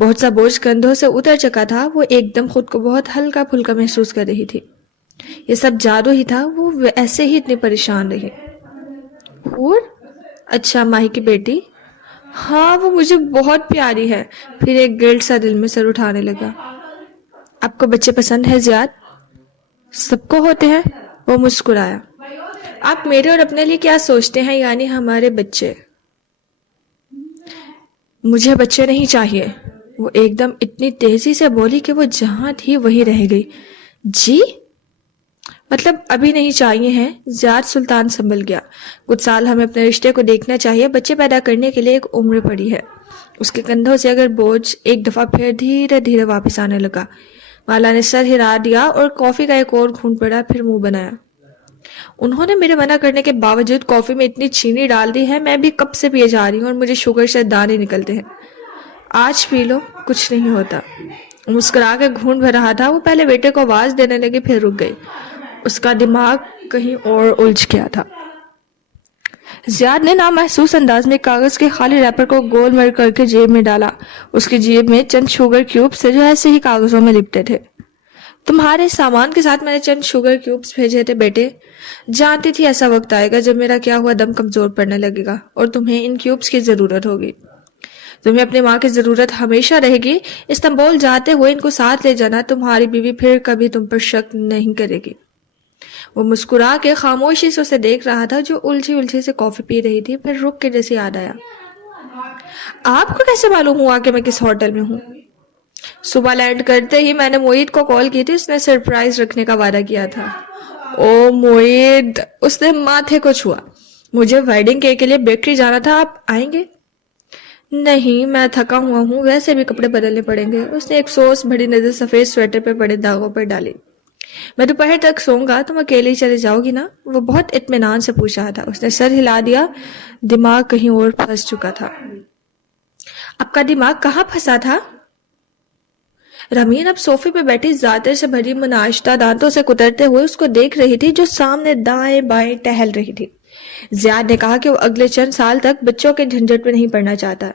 بہت سا بوجھ کندھوں سے اتر چکا تھا۔ وہ ایک دم خود کو بہت ہلکا پھلکا محسوس کر رہی تھی۔ یہ سب جادو ہی تھا، وہ ایسے ہی اتنی پریشان رہی۔ حور؟ اچھا، ماہی کی بیٹی؟ ہاں، وہ مجھے بہت پیاری ہے۔ پھر ایک گرل سا دل میں سر اٹھانے لگا۔ آپ کو بچے پسند ہے زیاد؟ سب کو ہوتے ہیں۔ وہ مسکرایا۔ آپ میرے اور اپنے لیے کیا سوچتے ہیں، یعنی ہمارے بچے؟ مجھے بچے نہیں چاہیے۔ وہ ایک دم اتنی تیزی سے بولی کہ وہ جہاں تھی وہیں رہ گئی۔ جی؟ مطلب ابھی نہیں چاہیے ہیں. زیاد سلطان سنبھل گیا. کچھ سال ہمیں اپنے رشتے کو دیکھنا چاہیے. بچے پیدا کرنے کے لیے ایک عمر پڑی ہے. اس کے کندھوں سے اگر بوجھ ایک دفعہ پھر دھیرے دھیرے واپس آنے لگا. مالا نے سر ہلا دیا اور کافی کا ایک اور گھونٹ پڑا, پھر منہ بنایا. انہوں نے میرے منع کرنے کے باوجود کافی میں اتنی چینی ڈال دی ہے, میں بھی کب سے پیے جا رہی ہوں اور مجھے شوگر سے دانے نکلتے ہیں. آج پی لو, کچھ نہیں ہوتا. مسکرا کے گھونٹ بھر رہا تھا. وہ پہلے بیٹے کو آواز دینے لگی, پھر رک گئی. اس کا دماغ کہیں اور الجھ گیا تھا. زیاد نے نامحسوس انداز میں کاغذ کے خالی ریپر کو گول مر کر کے جیب میں ڈالا. اس کی جیب میں چند شوگر کیوبس تھے جو ایسے ہی کاغذوں میں لپٹے تھے. تمہارے سامان کے ساتھ میں نے چند شوگر کیوبس بھیجے تھے بیٹے. جانتی تھی ایسا وقت آئے گا جب میرا کیا ہوا دم کمزور پڑنے لگے گا اور تمہیں ان کیوبس کی ضرورت ہوگی. تمہیں اپنی ماں کی ضرورت ہمیشہ رہے گی. استنبول جاتے ہوئے ان کو ساتھ لے جانا. تمہاری بیوی پھر کبھی تم پر شک نہیں کرے گی. وہ مسکرا کے خاموشی سے اسے دیکھ رہا تھا جو الجھی سے کافی پی رہی تھی. پھر رک کے جیسے یاد آیا, آپ کو کیسے معلوم ہوا کہ میں کس ہوٹل میں ہوں؟ صبح لینڈ کرتے ہی میں نے موعید کو کال کی تھی. اس نے سرپرائز رکھنے کا وعدہ کیا تھا. او موعید, اس نے ماتھے کو چھوا. مجھے ویڈنگ کیک کے لیے بیکری جانا تھا, آپ آئیں گے؟ نہیں, میں تھکا ہوا ہوں, ویسے بھی کپڑے بدلنے پڑیں گے. اس نے افسوس بھری نظر سفید سویٹر پہ پڑے داغوں پر ڈالی. میں دوپہر تک سوؤں گا, تم اکیلے ہی چلے جاؤ گی نا؟ وہ بہت اطمینان سے پوچھ رہا تھا. اس نے سر ہلا دیا. دماغ کہیں اور پھنس چکا تھا. آپ کا دماغ کہاں پھنسا تھا؟ رمین اب صوفے پہ بیٹھی زعتر سے بھری مناشتہ دانتوں سے کترتے ہوئے اس کو دیکھ رہی تھی جو سامنے دائیں بائیں ٹہل رہی تھی. زیاد نے کہا کہ وہ اگلے چند سال تک بچوں کے جھنجٹ میں نہیں پڑنا چاہتا.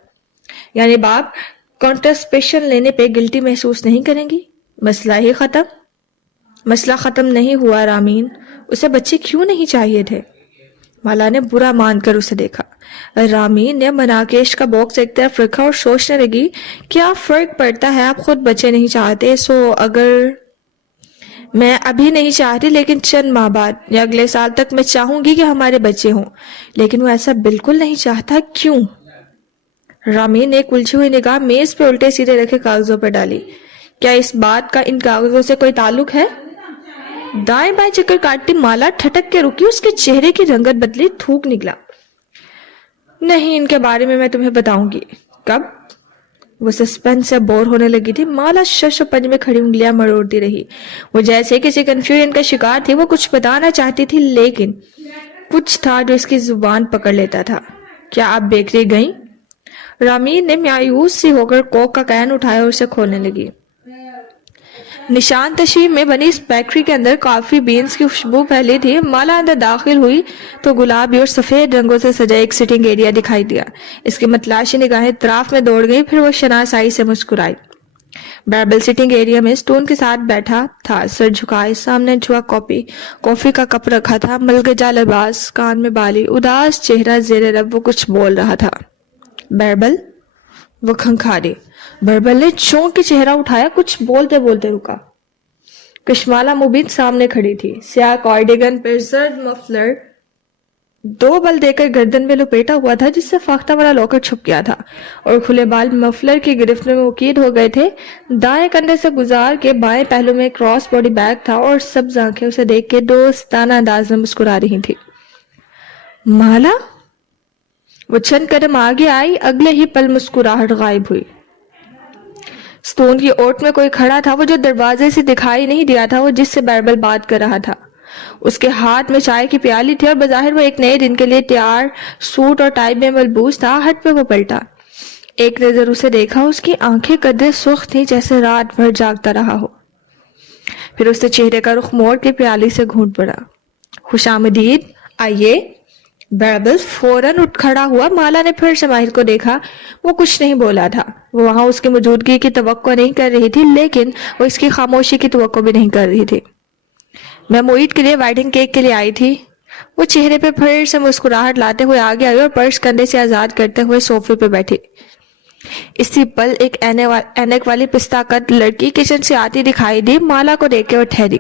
یعنی باپ کانٹرسپیشن لینے پہ گلٹی محسوس نہیں کریں گی؟ مسئلہ ہی ختم. مسئلہ ختم نہیں ہوا رامین. اسے بچے کیوں نہیں چاہیے تھے؟ مالا نے برا مان کر اسے دیکھا. رامین نے مناقیش کا باکس ایک طرف رکھا اور سوچنے لگی کیا فرق پڑتا ہے, آپ خود بچے نہیں چاہتے, سو اگر میں ابھی نہیں چاہتی لیکن چند ماہ بعد یا اگلے سال تک میں چاہوں گی کہ ہمارے بچے ہوں. لیکن وہ ایسا بالکل نہیں چاہتا, کیوں؟ رامین نے ایک الجھی ہوئی نگاہ میز پہ الٹے سیدھے رکھے کاغذوں پر ڈالی. کیا اس بات کا ان کاغذوں سے کوئی تعلق ہے؟ دائیں بائیں چکر کاٹتی مالا ٹھٹک کے رکی. اس کے چہرے کی رنگت بدلی, تھوک نکلا. نہیں, ان کے بارے میں تمہیں بتاؤں گی. کب؟ وہ سسپینس سے بور ہونے لگی تھی. مالا شش و پنج میں کھڑی انگلیاں مروڑتی رہی. وہ جیسے کسی کنفیوژن کا شکار تھی. وہ کچھ بتانا چاہتی تھی لیکن کچھ تھا جو اس کی زبان پکڑ لیتا تھا. کیا آپ بیکری گئیں؟ رامین نے مایوس سی ہو کر کوک کا کین اٹھایا اور اسے کھولنے لگی. نشان تشریح میں بنی اس بیکری کے اندر کافی بینز کی خوشبو پھیلی تھی. مالا اندر داخل ہوئی تو گلابی اور سفید رنگوں سے سجا ایک سٹنگ ایریا دکھائی دیا. اس کی متلاشی نگاہیں اطراف میں دوڑ گئی. پھر وہ شناسائی سے مسکرائی. بیربل سٹنگ ایریا میں سٹون کے ساتھ بیٹھا تھا, سر جھکائے, سامنے چھوا کافی کا کپ رکھا تھا, ملگجا لباس, کان میں بالی, اداس چہرہ, زیر لب وہ کچھ بول رہا تھا. بیربل؟ وہ کھنکھاری. بیربل نے چونک کے چہرہ اٹھایا, کچھ بولتے بولتے رکا. کشمالا مبین سامنے کھڑی تھی. سیاہ کارڈیگن پر زرد مفلر 2 بل دے کر گردن میں لپیٹا ہوا تھا جس سے فاختہ والا لاکر چھپ گیا تھا اور کھلے بال مفلر کی گرفت میں مقید ہو گئے تھے. دائیں کندھے سے گزار کے بائیں پہلو میں کراس باڈی بیگ تھا اور سبز آنکھیں اسے دیکھ کے دوستانہ انداز میں مسکرا رہی تھی. مالا؟ وہ چند قدم آگے آئی. اگلے ہی پل مسکراہٹ غائب ہوئی. ستون کی اوٹ میں کوئی کھڑا تھا, وہ جو دروازے سے دکھائی نہیں دیا تھا, وہ جس سے بیربل بات کر رہا تھا. اس کے ہاتھ میں چائے کی پیالی تھی اور بظاہر وہ ایک نئے دن کے لیے تیار سوٹ اور ٹائی میں ملبوس تھا. ہٹ پہ وہ پلٹا, ایک نظر اسے دیکھا. اس کی آنکھیں قدرے سرخ تھیں جیسے رات بھر جاگتا رہا ہو. پھر اس نے چہرے کا رخ موڑ کے پیالی سے گھونٹ پڑا. خوش آمدید, آئیے. بیربل فوراً اٹھ کھڑا ہوا. مالا نے پھر سے ماہر کو دیکھا. وہ کچھ نہیں بولا تھا. وہ وہاں اس کی موجودگی کی توقع نہیں کر رہی تھی لیکن وہ اس کی خاموشی کی توقع بھی نہیں کر رہی تھی. میں موعید کے لیے ویڈنگ کیک کے لیے آئی تھی. وہ چہرے پہ پھر سے مسکراہٹ لاتے ہوئے آگے آئی اور پرس کندھے سے آزاد کرتے ہوئے صوفے پہ بیٹھی. اسی پل ایک اینک والی پستہ قد لڑکی کچن سے آتی دکھائی دی. مالا کو دیکھ کے وہ ٹھہری,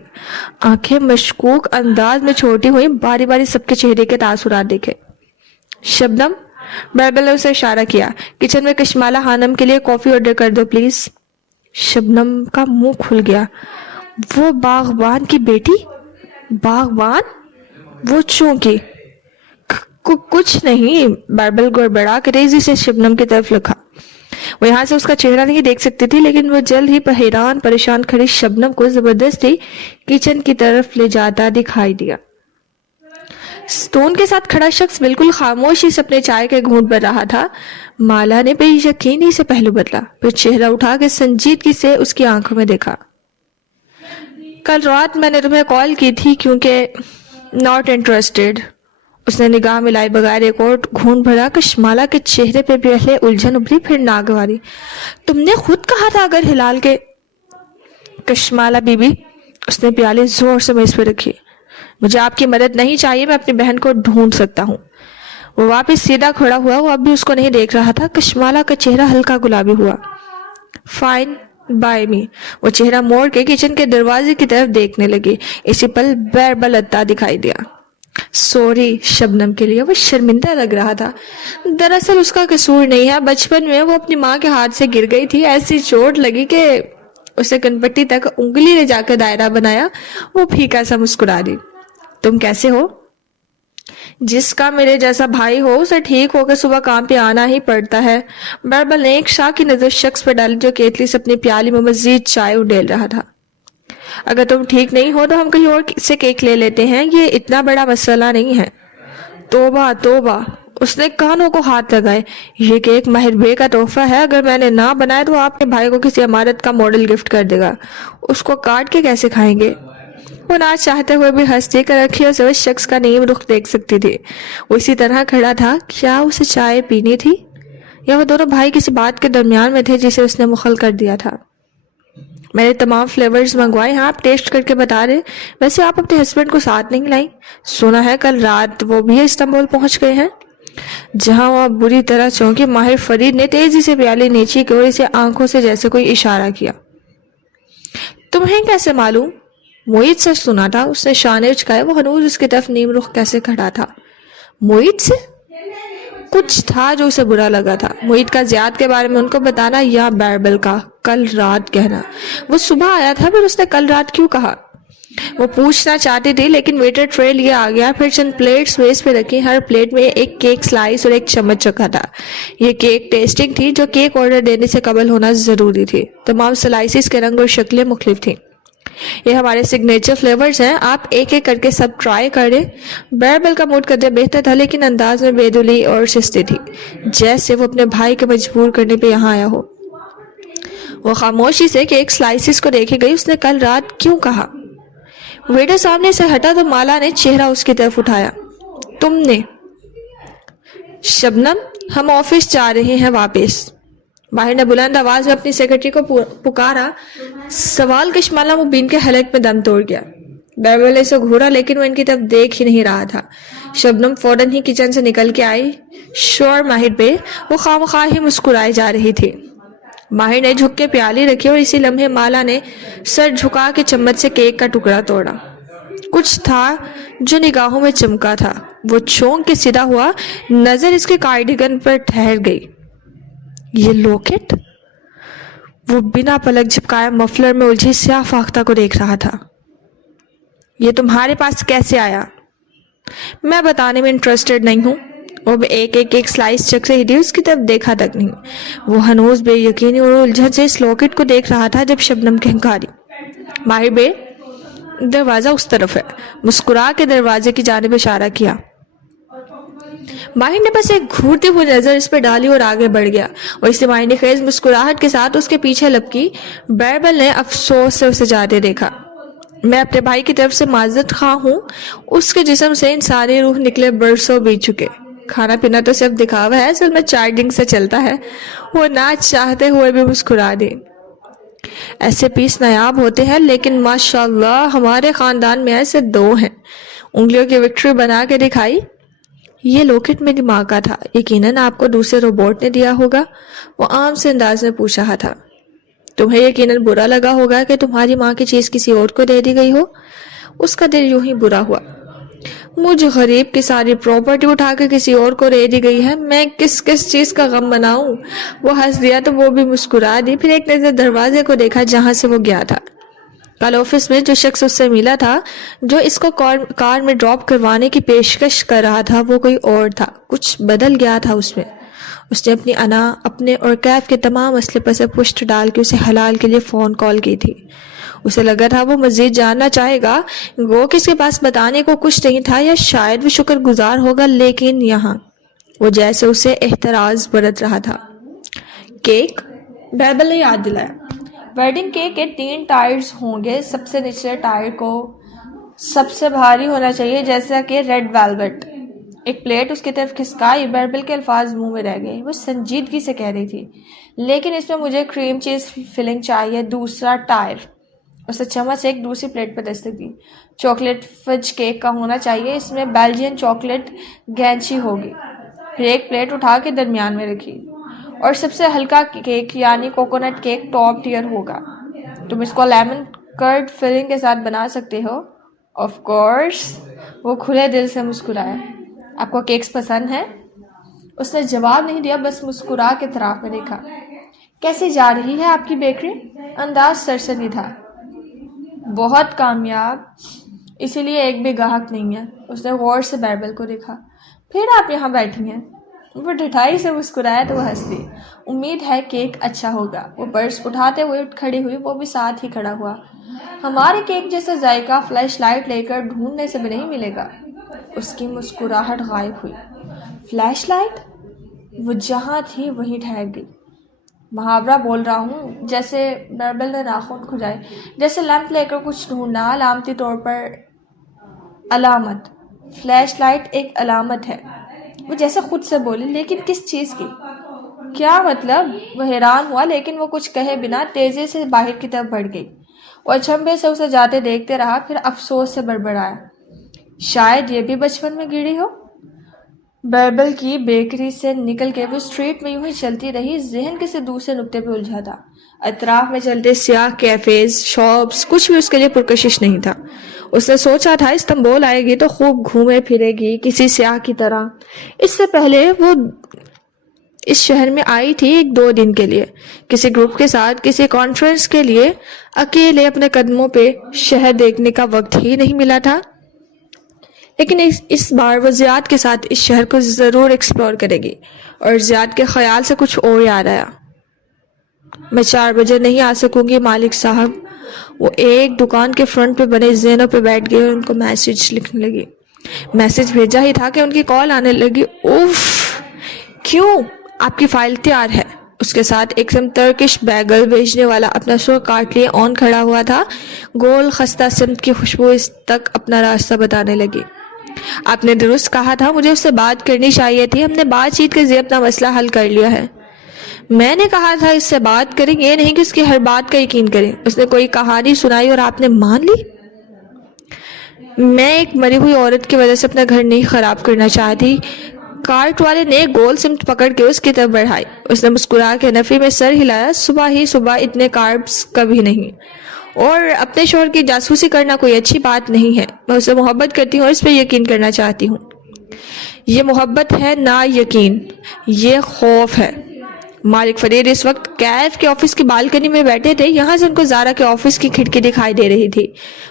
آنکھیں مشکوک انداز میں چھوٹی ہوئی. باری باری سب کے چہرے کے تاثرات دیکھے. شبنم؟ بیربل نے اسے اشارہ کیا. کچن میں کشمالا خانم کے لیے کافی آرڈر کر دو پلیز. شبنم کا منہ کھل گیا. وہ باغبان کی بیٹی؟ باغبان؟ وہ چونکی کچھ نہیں، باربل گڑبڑا کے تیزی سے شبنم کی طرف لکھا۔ وہ یہاں سے اس کا چہرہ نہیں دیکھ سکتی تھی، لیکن وہ جلد ہی حیران پریشان کھڑی شبنم کو زبردستی کچن کی طرف لے جاتا دکھائی دیا۔ سٹون کے ساتھ کھڑا شخص بالکل خاموشی سے اپنے چائے کے گھونٹ بھر رہا تھا۔ مالا نے بے یقینی سے پہلو بدلا، پھر چہرہ اٹھا کے سنجیدگی سے اس کی آنکھوں میں دیکھا۔ کل رات میں نے تمہیں کال کی تھی کیونکہ ناٹ انٹرسٹڈ۔ اس نے نگاہ ملائے بغیر ایک اور گھونٹ بھرا۔ کشمالا کے چہرے پہ پہلے الجھن ابھری، پھر ناگواری۔ تم نے خود کہا تھا اگر ہلال کے… کشمالا بی بی، اس نے پیالے زور سے میز پہ رکھی، مجھے آپ کی مدد نہیں چاہیے، میں اپنی بہن کو ڈھونڈ سکتا ہوں۔ وہ واپس سیدھا کھڑا ہوا، وہ اب بھی اس کو نہیں دیکھ رہا تھا۔ کشمالا کا چہرہ ہلکا گلابی ہوا۔ Fine by me. وہ چہرہ موڑ کے کچن کے دروازے کی طرف دیکھنے لگی۔ اسی پل بیربل اتا دکھائی دیا۔ سوری شبنم کے لیے وہ شرمندہ لگ رہا تھا۔ دراصل اس کا قصور نہیں ہے، بچپن میں وہ اپنی ماں کے ہاتھ سے گر گئی تھی، ایسی چوٹ لگی کہ اسے کنپٹی تک انگلی لے جا کے دائرہ بنایا۔ وہ پھیکا سا مسکرا دی۔ تم کیسے ہو؟ جس کا میرے جیسا بھائی ہو اسے ٹھیک ہو کے صبح کام پہ آنا ہی پڑتا ہے۔ بیربل نے ایک شاہ کی نظر شخص پہ ڈالی جو کیتلی سے اپنی پیالی میں مزید چائے اڈیل رہا تھا۔ اگر تم ٹھیک نہیں ہو تو ہم کہیں اور سے کیک لے لیتے ہیں، یہ اتنا بڑا مسئلہ نہیں ہے۔ توبہ توبہ، اس نے کانوں کو ہاتھ لگائے۔ یہ کیک ماہر بے کا تحفہ ہے، اگر میں نے نہ بنایا تو آپ کے بھائی کو کسی عمارت کا ماڈل گفٹ کر دے گا، اس کو کاٹ کے کیسے کھائیں گے؟ وہ نہ چاہتے ہوئے بھی ہنس دے کر رکھی اور اس شخص کا نیم رخ دیکھ سکتی تھی۔ وہ اسی طرح کھڑا تھا۔ کیا اسے چائے پینی تھی، یا وہ دونوں بھائی کسی بات کے درمیان میں تھے جسے اس نے مخل کر دیا تھا؟ میں نے تمام فلیورز منگوائے ہیں، آپ ٹیسٹ کر کے بتا رہے۔ ویسے آپ اپنے ہسبینڈ کو ساتھ نہیں لائیں؟ سنا ہے کل رات وہ بھی استنبول پہنچ گئے ہیں۔ جہاں وہ بری طرح چونکی، ماہر فرید نے تیزی سے پیالی نیچی کی اور اسے آنکھوں سے جیسے کوئی اشارہ کیا۔ تمہیں کیسے معلوم؟ موعید سے سنا تھا، اس نے شانے اچکائے۔ وہ ہنوز اس کی طرف نیم رخ کیسے کھڑا تھا۔ موعید سے؟ کچھ تھا جو اسے برا لگا تھا۔ موعید کا زیاد کے بارے میں ان کو بتانا یا بیربل کا کل رات کہنا؟ وہ صبح آیا تھا، پھر اس نے کل رات کیوں کہا؟ وہ پوچھنا چاہتی تھی لیکن ویٹر ٹرے لیے آ گیا، پھر چند پلیٹس میز پہ رکھی، ہر پلیٹ میں ایک کیک سلائس اور ایک چمچ رکھا تھا۔ یہ کیک ٹیسٹنگ تھی جو کیک آرڈر دینے سے قبل ہونا ضروری تھی۔ تمام سلائسز کے رنگ اور شکلیں مختلف تھیں۔ یہ ہمارے سگنیچر فلیورز ہیں، آپ ایک ایک کر کے سب ٹرائی کریں۔ بیربل کا موڈ قدرے بہتر تھا لیکن انداز میں بے دلی اور سستی تھی، جیسے وہ اپنے بھائی کے مجبور کرنے پہ یہاں آیا ہو۔ وہ خاموشی سے کیک سلائسز کو دیکھے گئی۔ اس نے کل رات کیوں کہا؟ ویٹر سامنے سے ہٹا تو مالا نے چہرہ اس کی طرف اٹھایا۔ تم نے؟ شبنم، ہم آفس جا رہے ہیں واپس۔ ماہر نے بلند آواز میں اپنی سیکرٹری کو پکارا۔ سوال کشمالا مبین کے حلق میں دم توڑ گیا۔ بیربل نے اسے گھورا لیکن وہ ان کی طرف دیکھ ہی نہیں رہا تھا۔ شبنم فوراً ہی کچن سے نکل کے آئی۔ شور ماہر پہ، وہ خواہ ہی مسکرائے جا رہی تھی۔ ماہر نے جھک کے پیالی رکھی اور اسی لمحے مالا نے سر جھکا کے چمچ سے کیک کا ٹکڑا توڑا۔ کچھ تھا جو نگاہوں میں چمکا تھا۔ وہ چونک کے سیدھا ہوا، نظر اس کے کارڈیگن پر ٹھہر گئی۔ یہ لوکٹ؟ وہ بنا پلک جھپکائے مفلر میں الجھی سیاہ فاختہ کو دیکھ رہا تھا۔ یہ تمہارے پاس کیسے آیا؟ میں بتانے میں انٹرسٹڈ نہیں ہوں۔ وہ ایک سلائس چک رہی تھی، اس کی طرف دیکھا تک نہیں۔ وہ ہنوز بے یقینی اور الجھن سے اس لاکٹ کو دیکھ رہا تھا جب شبنم کہنکاری، ماہر بے، دروازہ اس طرف ہے۔ مسکرا کے دروازے کی جانب اشارہ کیا۔ ماہر نے بس ایک گھورتی ہوئی نظر اس پہ ڈالی اور آگے بڑھ گیا، اور اس معنی خیز مسکراہٹ کے ساتھ اس کے پیچھے لپکی۔ بیربل نے افسوس سے اسے جاتے دیکھا۔ میں اپنے بھائی کی طرف سے معذرت خواہ ہوں، اس کے جسم سے انسانی روح نکلے برسوں بیت چکے۔ کھانا پینا تو صرف دکھاوا ہے، اصل میں چارجنگ سے چلتا ہے۔ وہ نہ چاہتے ہوئے بھی مسکرا دی۔ ایسے پیس نایاب ہوتے ہیں لیکن ماشاءاللہ ہمارے خاندان میں ایسے 2 ہیں۔ انگلیوں کی وکٹری بنا کے دکھائی۔ یہ لوکٹ میری ماں کا تھا، یقیناً آپ کو دوسرے روبوٹ نے دیا ہوگا، وہ عام سے انداز میں پوچھ رہا تھا۔ تمہیں یقیناً برا لگا ہوگا کہ تمہاری ماں کی چیز کسی اور کو دے دی گئی ہو۔ اس کا دل یوں ہی برا ہوا۔ مجھ غریب کی ساری پراپرٹی اٹھا کے کسی اور کو دے دی گئی ہے، میں کس چیز کا غم مناؤں؟ وہ ہنس دیا تو وہ بھی مسکرا دی، پھر ایک نظر دروازے کو دیکھا جہاں سے وہ گیا تھا۔ کل آفس میں جو شخص اس سے ملا تھا، جو اس کو کار میں ڈراپ کروانے کی پیشکش کر رہا تھا، وہ کوئی اور تھا. کچھ بدل گیا تھا اس میں. اس نے اپنی انا، اپنے اور کیف کے تمام مسئلے پر سے پشت ڈال کے اسے حلال کے لیے فون کال کی تھی. اسے لگا تھا وہ مزید جاننا چاہے گا، وہ کس کے پاس بتانے کو کچھ نہیں تھا، یا شاید وہ شکر گزار ہوگا. لیکن یہاں وہ جیسے اسے احتراز برت رہا تھا. کیک؟ بیبل نے یاد دلایا. ویڈنگ کیک کے 3 ٹائرز ہوں گے. سب سے نچلے ٹائر کو سب سے بھاری ہونا چاہیے، جیسا کہ ریڈ ویلوٹ. ایک پلیٹ اس کی طرف کھسکائی. بیبل کے الفاظ منہ میں رہ گئے. وہ سنجیدگی سے کہہ رہی تھی، لیکن اس میں مجھے کریم چیز فلنگ چاہیے. دوسرا ٹائر. اس نے چمچ سے ایک دوسری پلیٹ پر دستک دی. چاکلیٹ فج کیک کا ہونا چاہیے. اس میں بیلجین چاکلیٹ گینچی ہوگی. پھر ایک پلیٹ اٹھا کے درمیان میں رکھی. اور سب سے ہلکا کیک یعنی کوکونٹ کیک ٹاپ ٹیئر ہوگا. تم اس کو لیمن کرڈ فلنگ کے ساتھ بنا سکتے ہو. Of course. وہ کھلے دل سے مسکرایا. آپ کو کیکس پسند ہیں؟ اس نے جواب نہیں دیا، بس مسکرا کے طرف میں دیکھا. کیسے جا رہی ہے آپ کی بیکری؟ انداز سرسری تھا. بہت کامیاب، اسی لیے ایک بھی گاہک نہیں ہے. اس نے غور سے بیبل کو دیکھا. پھر آپ یہاں بیٹھی ہیں؟ وہ ڈھٹائی سے مسکرایا تو وہ ہنس دی. امید ہے کیک اچھا ہوگا. وہ پرس اٹھاتے ہوئے اٹھ کھڑی ہوئی. وہ بھی ساتھ ہی کھڑا ہوا. ہمارے کیک جیسا ذائقہ فلیش لائٹ لے کر ڈھونڈنے سے بھی نہیں ملے گا. اس کی مسکراہٹ غائب ہوئی. Flashlight? وہ جہاں تھی وہیں ٹھہر گئی. محاورہ بول رہا ہوں. جیسے بیبل نے ناخن کھجائے. جیسے لیمپ لے کر کچھ ڈھونڈنا. علامتی طور پر علامت. فلیش لائٹ ایک علامت ہے. وہ جیسے خود سے بولی. لیکن کس چیز کی؟ کیا مطلب؟ وہ حیران ہوا، لیکن وہ کچھ کہے بنا تیزی سے باہر کی طرف بڑھ گئی. وہ اچنبھے سے اسے جاتے دیکھتے رہا. پھر افسوس سے بڑبڑایا، شاید یہ بھی بچپن میں گری ہو. بیبل کی بیکری سے نکل کے وہ اسٹریٹ میں یوں ہی چلتی رہی. ذہن کسی دوسرے نقطے پہ الجھا تھا. اطراف میں چلتے سیاہ کیفیز، شاپس، کچھ بھی اس کے لیے پرکشش نہیں تھا. اس نے سوچا تھا استنبول آئے گی تو خوب گھومے پھرے گی کسی سیاح کی طرح. اس سے پہلے وہ اس شہر میں آئی تھی 1-2 دن کے لیے، کسی گروپ کے ساتھ، کسی کانفرنس کے لیے. اکیلے اپنے قدموں پہ شہر دیکھنے کا وقت ہی نہیں ملا تھا. لیکن اس بار وہ زیاد کے ساتھ اس شہر کو ضرور ایکسپلور کرے گی. اور زیاد کے خیال سے کچھ اور یاد آیا. میں 4 بجے نہیں آ سکوں گی مالک صاحب. وہ ایک دکان کے فرنٹ پہ بنے زینوں پہ بیٹھ گئی اور ان کو میسج لکھنے لگی. میسج بھیجا ہی تھا کہ ان کی کال آنے لگی. اوف! کیوں؟ آپ کی فائل تیار ہے. اس کے ساتھ ایک دم ترکش بیگل بیچنے والا اپنا سر کاٹ لیے آن کھڑا ہوا تھا. گول خستہ سمت کی خوشبو اس تک اپنا راستہ بتانے لگی. آپ نے درست کہا تھا، مجھے اس سے بات کرنی چاہیے تھی. ہم نے بات چیت کے ذریعے اپنا مسئلہ حل کر لیا ہے. میں نے کہا تھا اس سے بات کریں، یہ نہیں کہ اس کی ہر بات کا یقین کریں. اس نے کوئی کہانی سنائی اور آپ نے مان لی؟ میں ایک مری ہوئی عورت کی وجہ سے اپنا گھر نہیں خراب کرنا چاہتی. کارٹ والے نے گول سمت پکڑ کے اس کی طرف بڑھائی. اس نے مسکرا کے نفی میں سر ہلایا. صبح ہی صبح اتنے کاربس کبھی نہیں. اور اپنے شوہر کی جاسوسی کرنا کوئی اچھی بات نہیں ہے. میں اسے محبت کرتی ہوں اور اس پہ یقین کرنا چاہتی ہوں. یہ محبت ہے نہ یقین، یہ خوف ہے. مالک فرید اس وقت کیف کے آفس کی بالکنی میں بیٹھے تھے. یہاں سے ان کو زارا کے آفس کی کھڑکی دکھائی دے رہی تھی.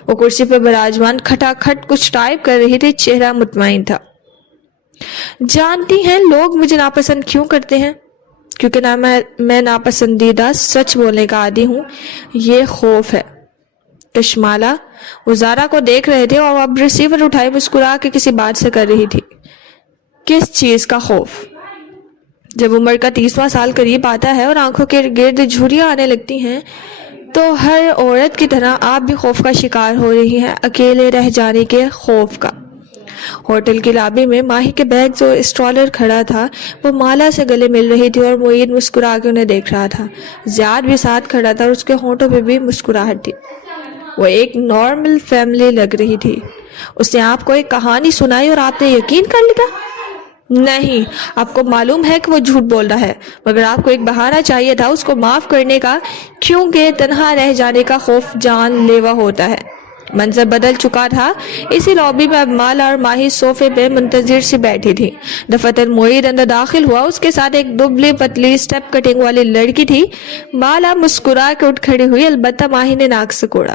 وہ کرسی پہ براجمان کھٹا کھٹ کچھ ٹائپ کر رہی تھی. چہرہ مطمئن تھا. جانتی ہیں لوگ مجھے ناپسند کیوں کرتے ہیں؟ کیونکہ میں ناپسندیدہ سچ بولنے کا عادی ہوں. یہ خوف ہے. کشمالا وہ زارا کو دیکھ رہے تھے اور اب ریسیور اٹھائے مسکرا کے کسی بات سے کر رہی تھی. کس چیز کا خوف؟ جب عمر کا 30واں سال قریب آتا ہے اور آنکھوں کے گرد جھریاں آنے لگتی ہیں تو ہر عورت کی طرح آپ بھی خوف کا شکار ہو رہی ہیں. اکیلے رہ جانے کے خوف کا. ہوٹل کی لابی میں ماہی کے بیگز اور اسٹرالر کھڑا تھا. وہ مالا سے گلے مل رہی تھی اور معید مسکرا کے انہیں دیکھ رہا تھا. زیاد بھی ساتھ کھڑا تھا اور اس کے ہونٹوں پہ بھی مسکراہٹ تھی. وہ ایک نارمل فیملی لگ رہی تھی. اس نے آپ کو ایک کہانی سنائی اور آپ نے یقین کر لیا؟ نہیں، آپ کو معلوم ہے کہ وہ جھوٹ بول رہا ہے، مگر آپ کو ایک بہانہ چاہیے تھا اس کو معاف کرنے کا، کیونکہ تنہا رہ جانے کا خوف جان لیوا ہوتا ہے. منظر بدل چکا تھا. اسی لابی میں اب مالا اور ماہی صوفے پہ منتظر سی بیٹھی تھی. دفتر معید اندر داخل ہوا. اس کے ساتھ ایک دبلی پتلی سٹیپ کٹنگ والی لڑکی تھی. مالا مسکرا کے اٹھ کھڑی ہوئی. البتہ ماہی نے ناک سے کوڑا.